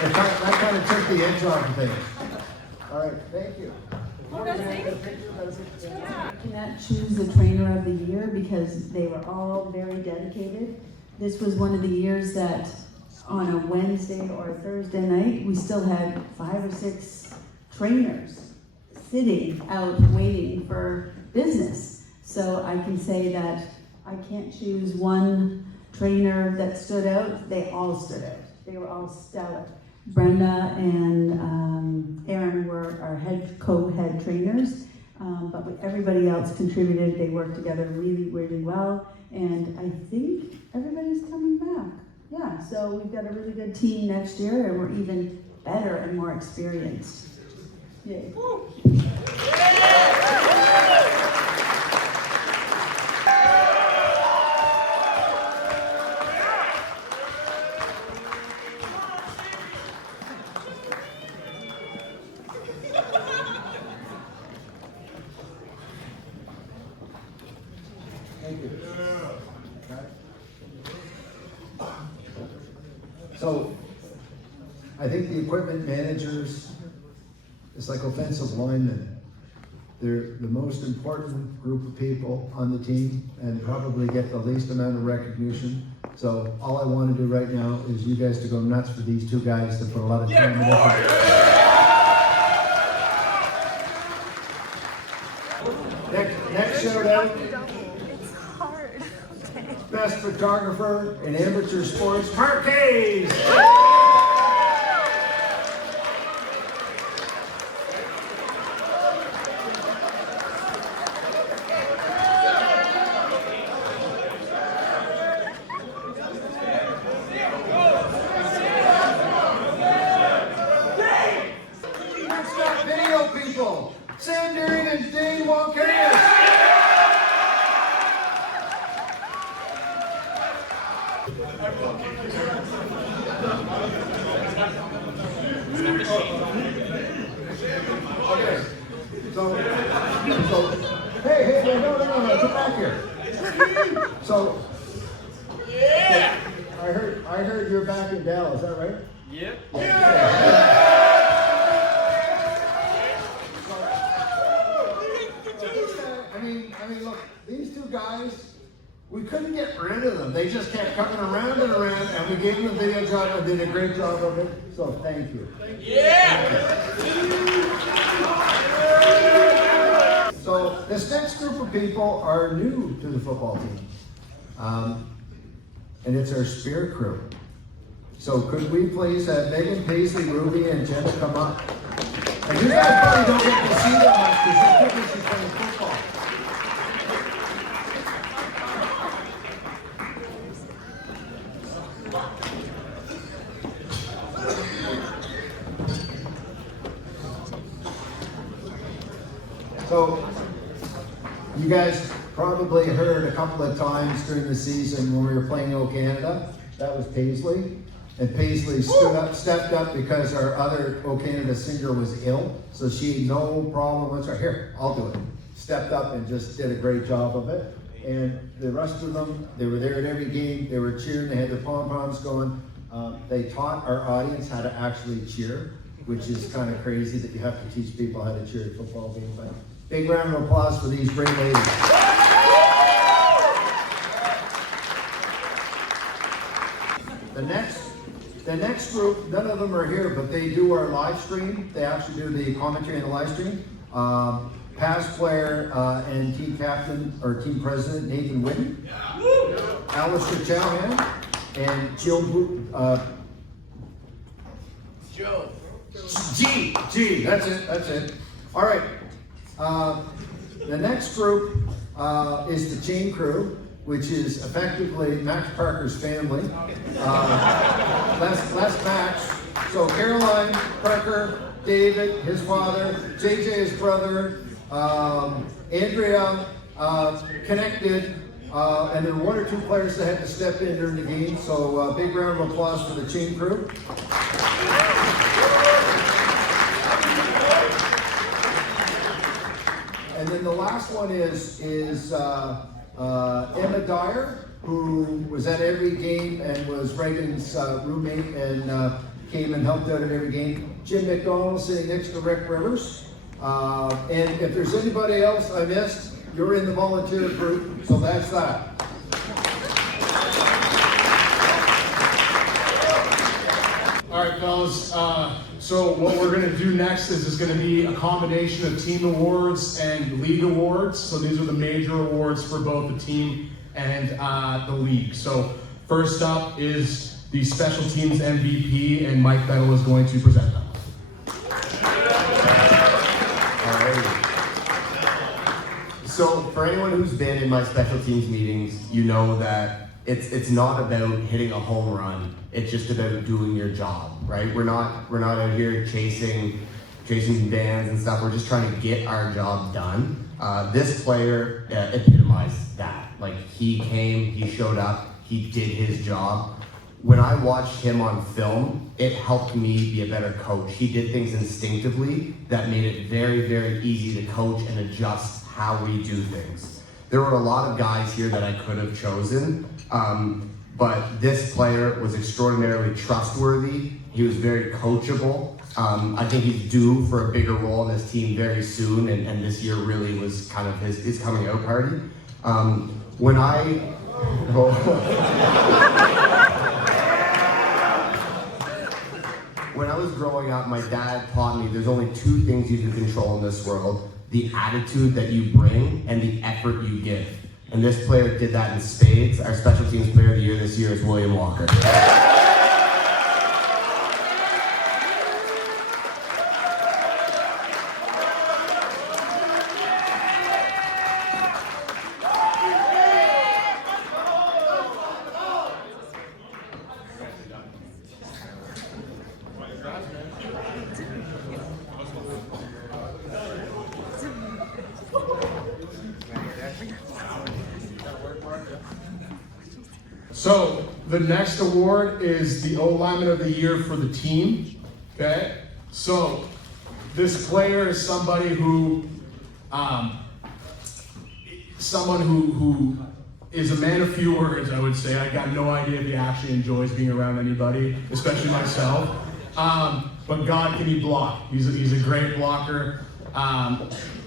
That kind of took the edge off of things. All right, thank you. I cannot choose the trainer of the year because they were all very dedicated this was one of the years that on a Wednesday or a Thursday night, we still had 5 or 6 trainers sitting out waiting for business. So I can say that I can't choose one trainer that stood out. They all stood out. They were all stellar. Brenda and Aaron were our co-head trainers, but everybody else contributed. They worked together really, really well, and I think everybody's coming back. Yeah, so we've got a really good team next year, and we're even better and more experienced. Yay. Thank you. So, I think the equipment managers, it's like offensive linemen. They're the most important group of people on the team and probably get the least amount of recognition. So all I want to do right now is you guys to go nuts for these 2 guys to put a lot of time and effort. Next shout out. Best photographer in amateur sports, Marquez! Next up, video people, Sam Deering and Dane Walker. Okay, so, hey, no, come back here. So, yeah, I heard you're back in Dallas, is that right? Yep. I mean, look, these 2 guys, we couldn't get rid of them. They just kept coming around and around, and we gave them a video job and did a great job of it. So thank you. Yeah! So this next group of people are new to the football team. And it's our spirit crew. So could we please have Megan, Paisley, Ruby, and Jen come up? And you guys probably don't get to see that much because she's playing football. So, you guys probably heard a couple of times during the season when we were playing O Canada, that was Paisley. And Paisley stepped up because our other O Canada singer was ill. So she had no problem with her. Here, I'll do it. Stepped up and just did a great job of it. And the rest of them, they were there at every game. They were cheering. They had their pom-poms going. They taught our audience how to actually cheer, which is kind of crazy that you have to teach people how to cheer at football games. But big round of applause for these great ladies. The next group, none of them are here, but they do our live stream. They actually do the commentary in the live stream. Past player and team captain, or team president, Nathan Whitten. Alistair Chowhan. And Jill Joe. G, that's it. All right. The next group is the chain crew, which is effectively Max Parker's family. Last match. So Caroline, Parker, David, his father, JJ, his brother, Andrea connected, and there were 1 or 2 players that had to step in during the game. So big round of applause for the chain crew. And then the last one is Emma Dyer, who was at every game and was Reagan's roommate and came and helped out at every game. Jim McDonald sitting next to Rick Rivers. And if there's anybody else I missed, you're in the volunteer group, so that's that. fellas. So what we're gonna do next is gonna be a combination of team awards and league awards. So these are the major awards for both the team and the league. So first up is the special teams MVP, and Mike Bettle is going to present them. So for anyone who's been in my special teams meetings, you know that it's not about hitting a home run. It's just about doing your job, right? We're not out here chasing bands and stuff. We're just trying to get our job done. This player epitomized that. Like, he came, he showed up, he did his job. When I watched him on film, it helped me be a better coach. He did things instinctively that made it very, very easy to coach and adjust how we do things. There were a lot of guys here that I could have chosen, but this player was extraordinarily trustworthy. He was very coachable. I think he's due for a bigger role in this team very soon, and this year really was kind of his coming out party. When I was growing up, my dad taught me there's only two things you can control in this world: the attitude that you bring and the effort you give. And this player did that in spades. Our special teams player of the year this year is William Walker. So the next award is the O-Lineman of the Year for the team. Okay, so this player is somebody who, who is a man of few words. I would say I got no idea if he actually enjoys being around anybody, especially myself. But God, can he block? He's a great blocker.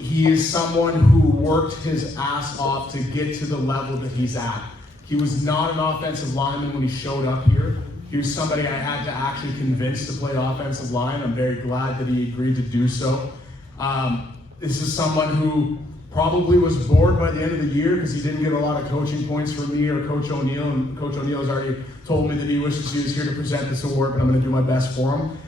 He is someone who worked his ass off to get to the level that he's at. He was not an offensive lineman when he showed up here. He was somebody I had to actually convince to play offensive line. I'm very glad that he agreed to do so. This is someone who probably was bored by the end of the year because he didn't get a lot of coaching points from me or Coach O'Neill, and Coach O'Neill has already told me that he wishes he was here to present this award, but I'm going to do my best for him.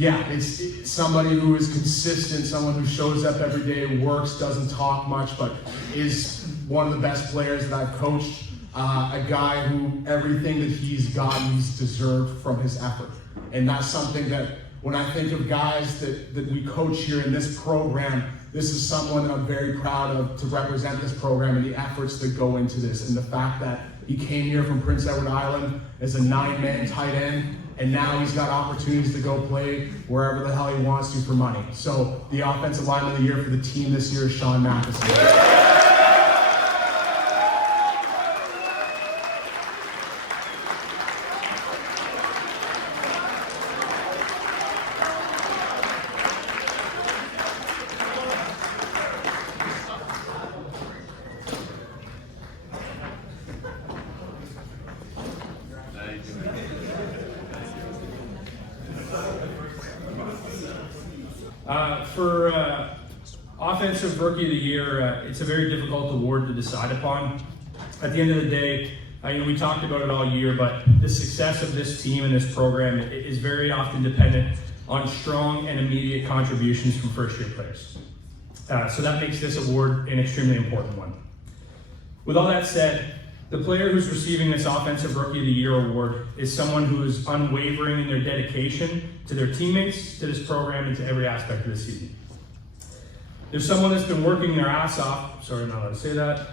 It's somebody who is consistent, someone who shows up every day, works, doesn't talk much, but is one of the best players that I've coached. A guy who everything that he's gotten, he's deserved from his effort. And that's something that when I think of guys that we coach here in this program, this is someone that I'm very proud of to represent this program and the efforts that go into this. And the fact that he came here from Prince Edward Island as a 9-man tight end, and now he's got opportunities to go play wherever the hell he wants to for money. So the offensive lineman of the year for the team this year is Sean Matheson. For Offensive Rookie of the Year, it's a very difficult award to decide upon. At the end of the day, we talked about it all year, but the success of this team and this program is very often dependent on strong and immediate contributions from first-year players. So that makes this award an extremely important one. With all that said, the player who's receiving this Offensive Rookie of the Year award is someone who is unwavering in their dedication to their teammates, to this program, and to every aspect of the season. There's someone that's been working their ass off, sorry, I'm not allowed to say that,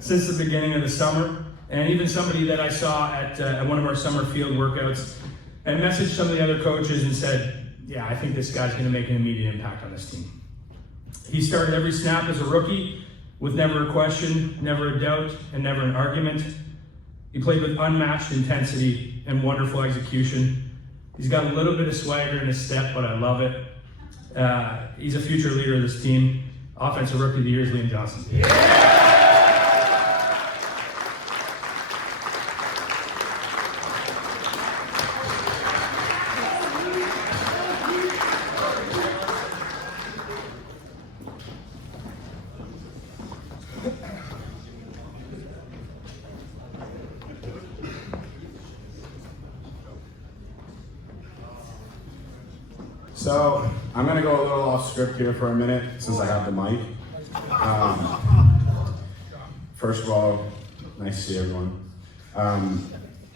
since the beginning of the summer, and even somebody that I saw at one of our summer field workouts, and messaged some of the other coaches and said, yeah, I think this guy's gonna make an immediate impact on this team. He started every snap as a rookie, with never a question, never a doubt, and never an argument. He played with unmatched intensity and wonderful execution. He's got a little bit of swagger in his step, but I love it. He's a future leader of this team. Offensive Rookie of the Year is Liam Johnson. So I'm gonna go a little off script here for a minute since I have the mic. First of all, nice to see everyone.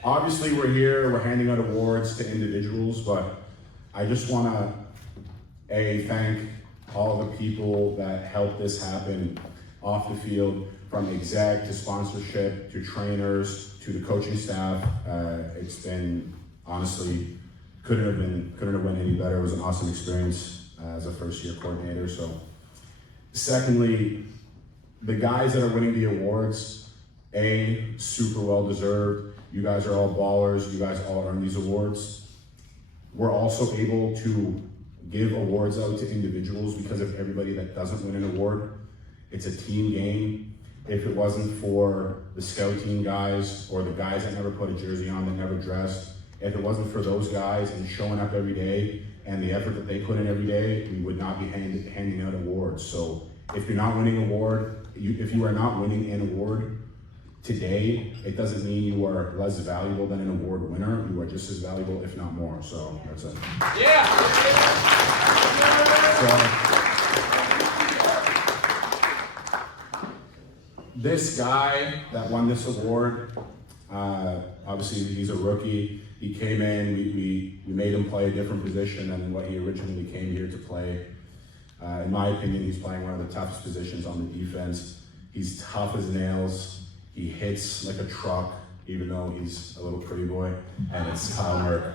Obviously we're here, we're handing out awards to individuals, but I just wanna thank all the people that helped this happen off the field, from exec to sponsorship to trainers to the coaching staff. It's been, honestly, couldn't have went any better. It was an awesome experience as a first-year coordinator. So, secondly, the guys that are winning the awards, super well deserved. You guys are all ballers. You guys all earn these awards. We're also able to give awards out to individuals because of everybody that doesn't win an award. It's a team game. If it wasn't for the scout team guys or the guys that never put a jersey on, that never dressed, if it wasn't for those guys and showing up every day and the effort that they put in every day, we would not be handing out awards. So if you're not winning an award, if you are not winning an award today, it doesn't mean you are less valuable than an award winner. You are just as valuable, if not more. So that's it. Yeah. This guy that won this award, obviously he's a rookie. He came in, we made him play a different position than what he originally came here to play. In my opinion, he's playing one of the toughest positions on the defense. He's tough as nails. He hits like a truck, even though he's a little pretty boy, and it's Kyle Merck.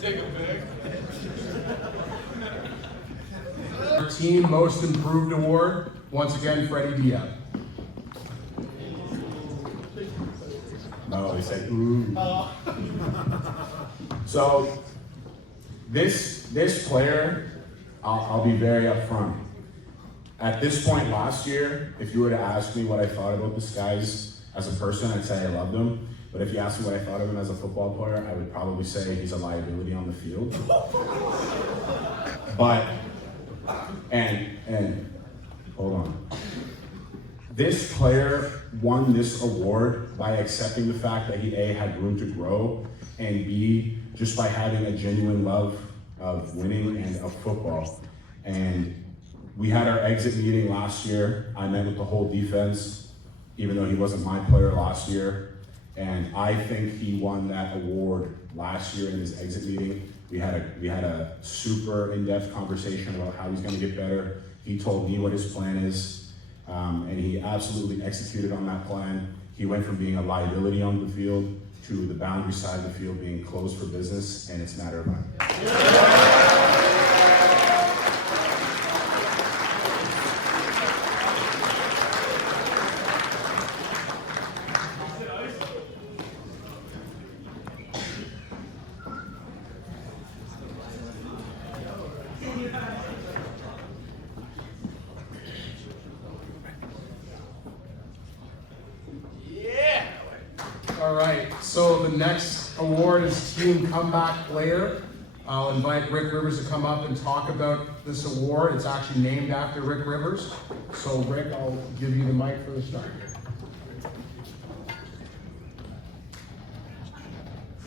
Take a pic. Our Team Most Improved Award, once again, Freddie Diab. No, they say, ooh. So, this player, I'll be very upfront. At this point last year, if you were to ask me what I thought about this guy as a person, I'd say I loved him. But if you ask me what I thought of him as a football player, I would probably say he's a liability on the field. But, and hold on. This player won this award by accepting the fact that he A, had room to grow, and B, just by having a genuine love of winning and of football. And we had our exit meeting last year. I met with the whole defense, even though he wasn't my player last year. And I think he won that award last year in his exit meeting. We had a super in-depth conversation about how he's going to get better. He told me what his plan is, and he absolutely executed on that plan. He went from being a liability on the field to the boundary side of the field being closed for business, and it's a matter of time. All right, so the next award is Team Comeback Player. I'll invite Rick Rivers to come up and talk about this award. It's actually named after Rick Rivers. So Rick, I'll give you the mic for the start.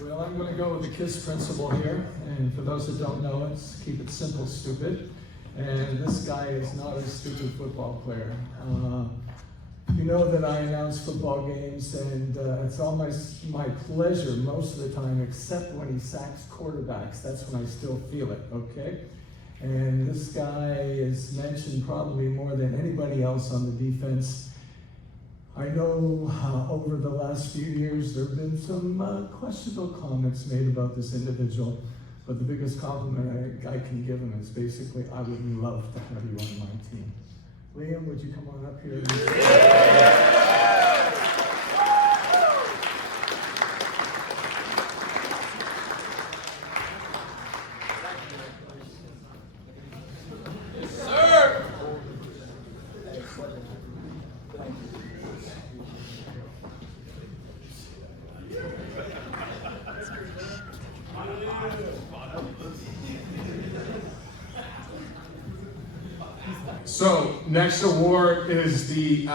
Well, I'm going to go with the KISS principle here, and for those that don't know, it's keep it simple, stupid. And this guy is not a stupid football player. You know that I announce football games, and it's all my pleasure most of the time, except when he sacks quarterbacks. That's when I still feel it, okay? And this guy is mentioned probably more than anybody else on the defense. I know over the last few years there have been some questionable comments made about this individual, but the biggest compliment I can give him is basically, I would love to have you on my team. Liam, would you come on up here? Yes, sir. So next award is the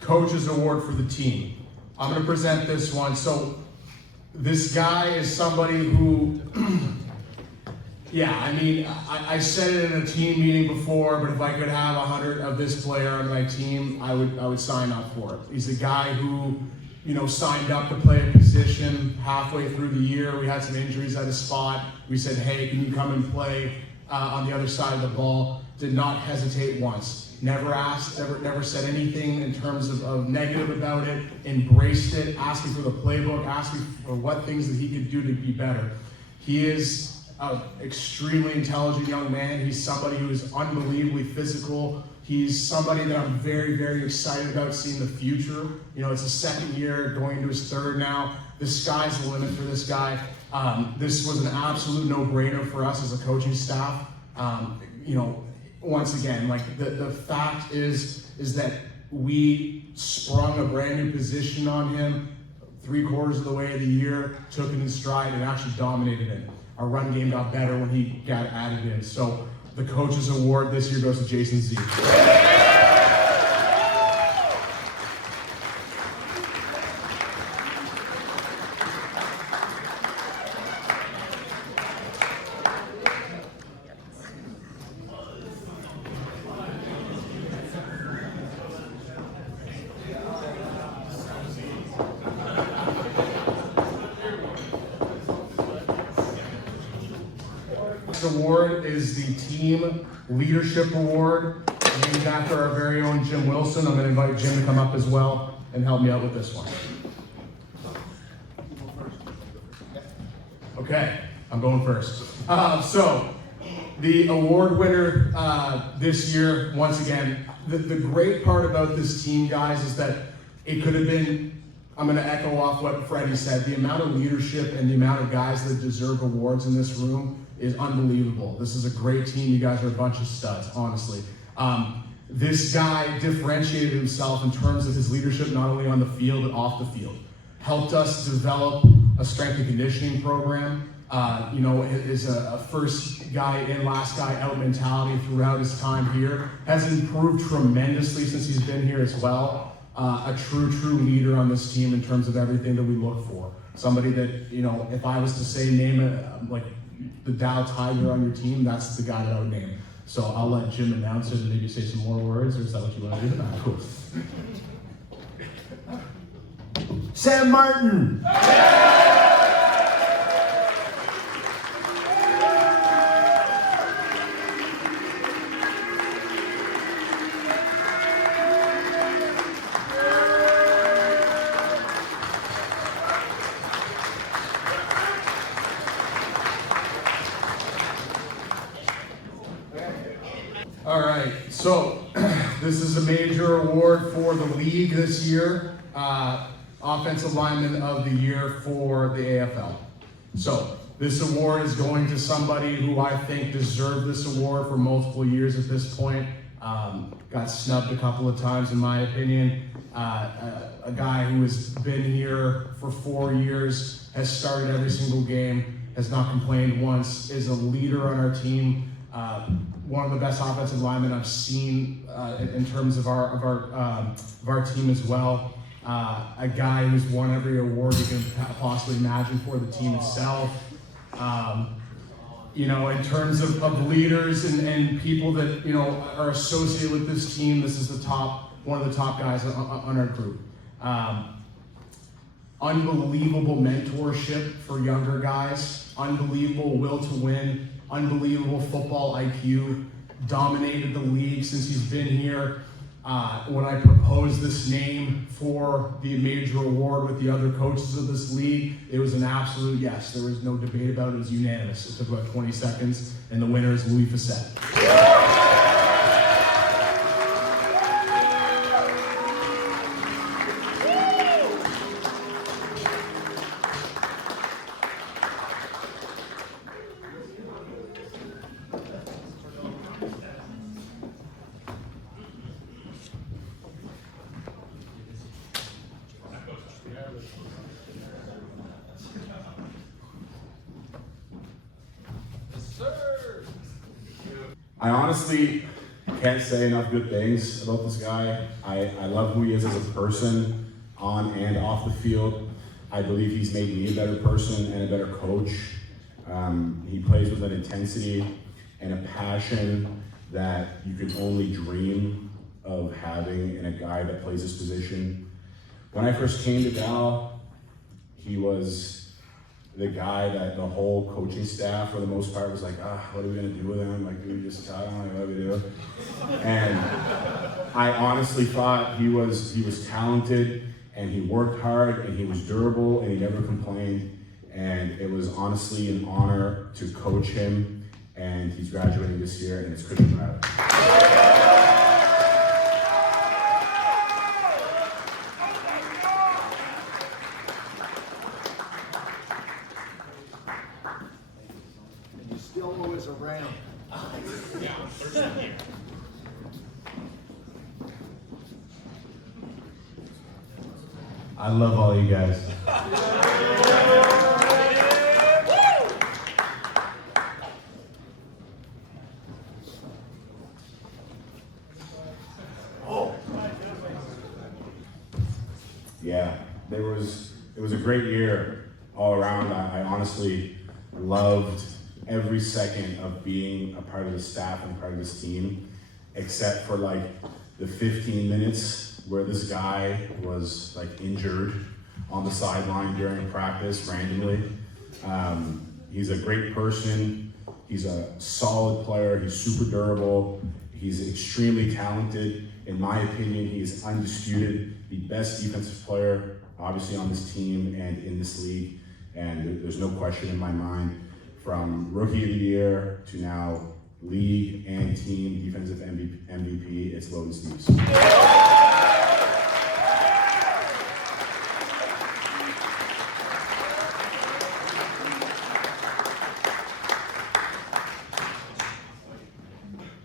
Coaches Award for the team. I'm going to present this one. So this guy is somebody who, yeah, I mean, I said it in a team meeting before, but if I could have 100 of this player on my team, I would sign up for it. He's a guy who, you know, signed up to play a position halfway through the year. We had some injuries at a spot. We said, hey, can you come and play on the other side of the ball? Did not hesitate once. Never asked, never said anything in terms of negative about it. Embraced it, asking for the playbook, asking for what things that he could do to be better. He is an extremely intelligent young man. He's somebody who is unbelievably physical. He's somebody that I'm very, very excited about seeing the future. You know, it's his second year, going into his third now. The sky's the limit for this guy. This was an absolute no-brainer for us as a coaching staff. You know, once again, like the fact is that we sprung a brand new position on him 3/4 of the way of the year, took it in stride, and actually dominated it. Our run game got better when he got added in. So the Coaches Award this year goes to Jason Z. This award is the Team Leadership Award, named after our very own Jim Wilson. I'm going to invite Jim to come up as well and help me out with this one. Okay, I'm going first. So, the award winner this year, once again, the great part about this team, guys, is that it could have been, I'm going to echo off what Freddie said, the amount of leadership and the amount of guys that deserve awards in this room is unbelievable. This is a great team. You guys are a bunch of studs, honestly. This guy differentiated himself in terms of his leadership, not only on the field, but off the field. Helped us develop a strength and conditioning program. You know, is a first guy in, last guy out mentality throughout his time here. Has improved tremendously since he's been here as well. A true leader on this team in terms of everything that we look for. Somebody that, you know, if I was to say name it, like the Dow Tiger on your team, that's the guy that I would name. So I'll let Jim announce it and maybe say some more words, or is that what you want to do? Nah, cool. Sam Martin. All right, so this is a major award for the league this year, Offensive Lineman of the Year for the AFL. So this award is going to somebody who I think deserved this award for multiple years at this point. Got snubbed a couple of times in my opinion. A guy who has been here for 4 years, has started every single game, has not complained once, is a leader on our team. One of the best offensive linemen I've seen in terms of our team as well. A guy who's won every award you can possibly imagine for the team itself. You know, in terms of leaders and people that, you know, are associated with this team, this is one of the top guys on our group. Unbelievable mentorship for younger guys. Unbelievable will to win. Unbelievable football IQ, dominated the league since he's been here. When I proposed this name for the major award with the other coaches of this league, it was an absolute yes. There was no debate about it. It was unanimous. It took about 20 seconds, and the winner is Louis Facette. I honestly Can't say enough good things about this guy. I love who he is as a person, on and off the field. I believe he's made me a better person and a better coach. He plays with an intensity and a passion that you can only dream of having in a guy that plays this position. When I first came to Cal, he was the guy that the whole coaching staff, for the most part, was like, what are we gonna do with him? Like, do we just cut him? Like, what do we do? And I honestly thought he was talented, and he worked hard, and he was durable, and he never complained. And it was honestly an honor to coach him, and he's graduating this year, and it's pretty proud. Around. Yeah, first year. I love all you guys. Yeah, it was a great year all around. I honestly loved every second of being a part of the staff and part of this team, except for like the 15 minutes where this guy was like injured on the sideline during practice randomly. He's a great person. He's a solid player. He's super durable. He's extremely talented. In my opinion, he is undisputed the best defensive player, obviously on this team and in this league. And there's no question in my mind, from Rookie of the Year to now league and team defensive MVP, it's Logan Steves.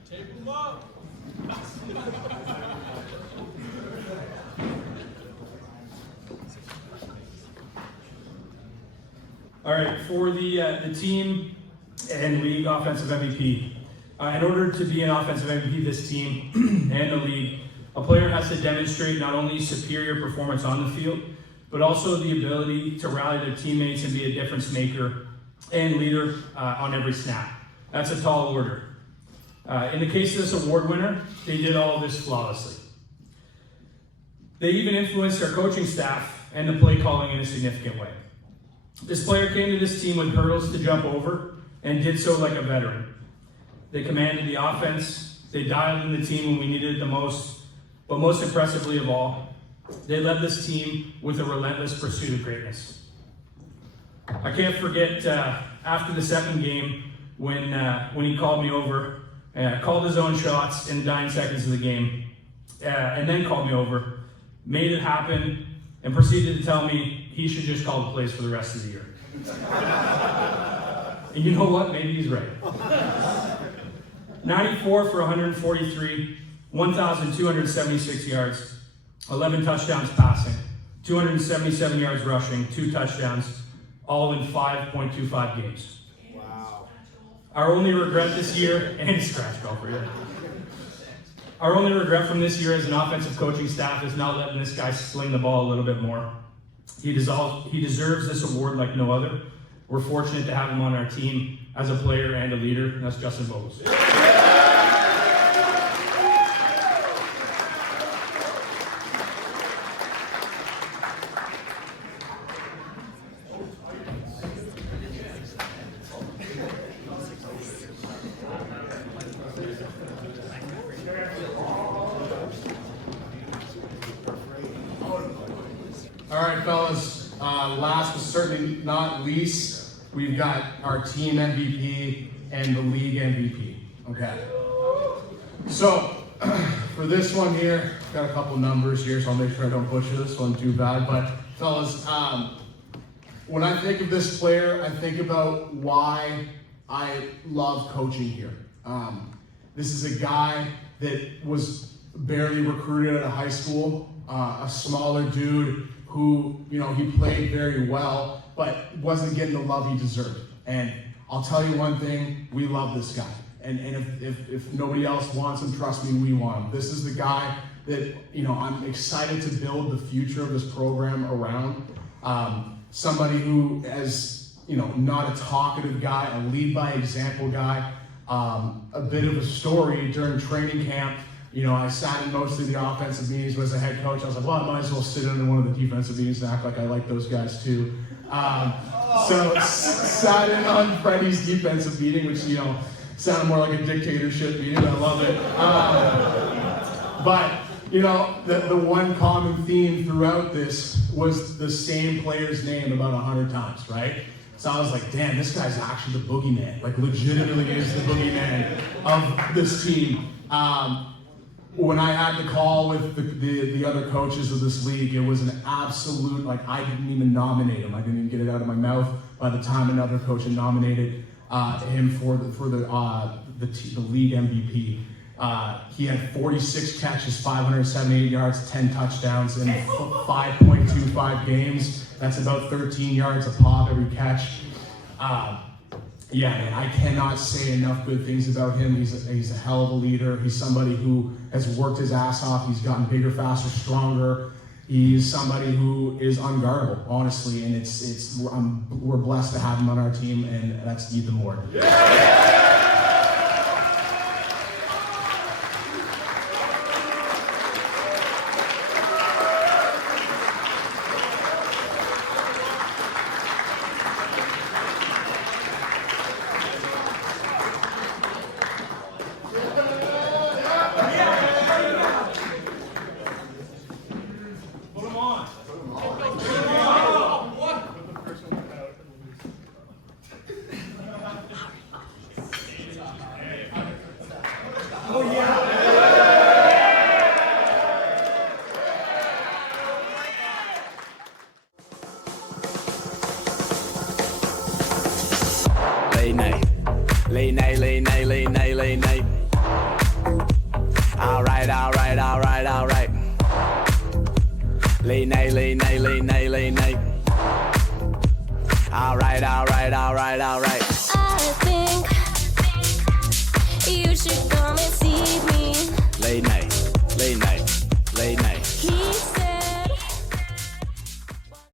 Tape them up. All right, for the team and league offensive MVP. In order to be an offensive MVP, this team and the league, a player has to demonstrate not only superior performance on the field, but also the ability to rally their teammates and be a difference maker and leader on every snap. That's a tall order. In the case of this award winner, they did all of this flawlessly. They even influenced their coaching staff and the play calling in a significant way. This player came to this team with hurdles to jump over and did so like a veteran. They commanded the offense, they dialed in the team when we needed it the most, but most impressively of all, they led this team with a relentless pursuit of greatness. I can't forget after the second game when he called me over, called his own shots in the dying seconds of the game, and then called me over, made it happen, and proceeded to tell me he should just call the plays for the rest of the year. And you know what? Maybe he's right. 94 for 143, 1,276 yards, 11 touchdowns passing, 277 yards rushing, 2 touchdowns, all in 5.25 games. Wow. Our only regret this year, and scratch golf for you. Our only regret from this year as an offensive coaching staff is not letting this guy sling the ball a little bit more. He deserves this award like no other. We're fortunate to have him on our team as a player and a leader, and that's Justin Vogels. All right, fellas, last but certainly not least, we've got our team MVP and the league MVP, okay? So, for this one here, got a couple numbers here, so I'll make sure I don't butcher this one too bad, but fellas, when I think of this player, I think about why I love coaching here. This is a guy that was barely recruited out of high school, a smaller dude who, you know, he played very well, but wasn't getting the love he deserved. And I'll tell you one thing, we love this guy. And if nobody else wants him, trust me, we want him. This is the guy that, you know, I'm excited to build the future of this program around. Somebody who is, you know, not a talkative guy, a lead by example guy. A bit of a story during training camp. You know, I sat in mostly the offensive meetings, but as a head coach, I was like, well, I might as well sit in one of the defensive meetings and act like I like those guys too. So sat in on Freddie's defensive meeting, which, you know, sounded more like a dictatorship meeting, but I love it. But, you know, the one common theme throughout this was the same player's name about 100 times, right? So I was like, damn, this guy's actually the boogeyman. Like, legitimately is the boogeyman of this team. When I had to call with the other coaches of this league, it was an absolute, like, I didn't even nominate him. I didn't even get it out of my mouth by the time another coach had nominated him for the league MVP. He had 46 catches, 578 yards, 10 touchdowns in 5.25 games. That's about 13 yards a pop every catch. Yeah, man, I cannot say enough good things about him. He's a hell of a leader. He's somebody who has worked his ass off. He's gotten bigger, faster, stronger. He's somebody who is unguardable, honestly, and we're blessed to have him on our team, and that's Ethan Moore. Late night. All right. Late night. All right. I think you should come and see me. Late night. He's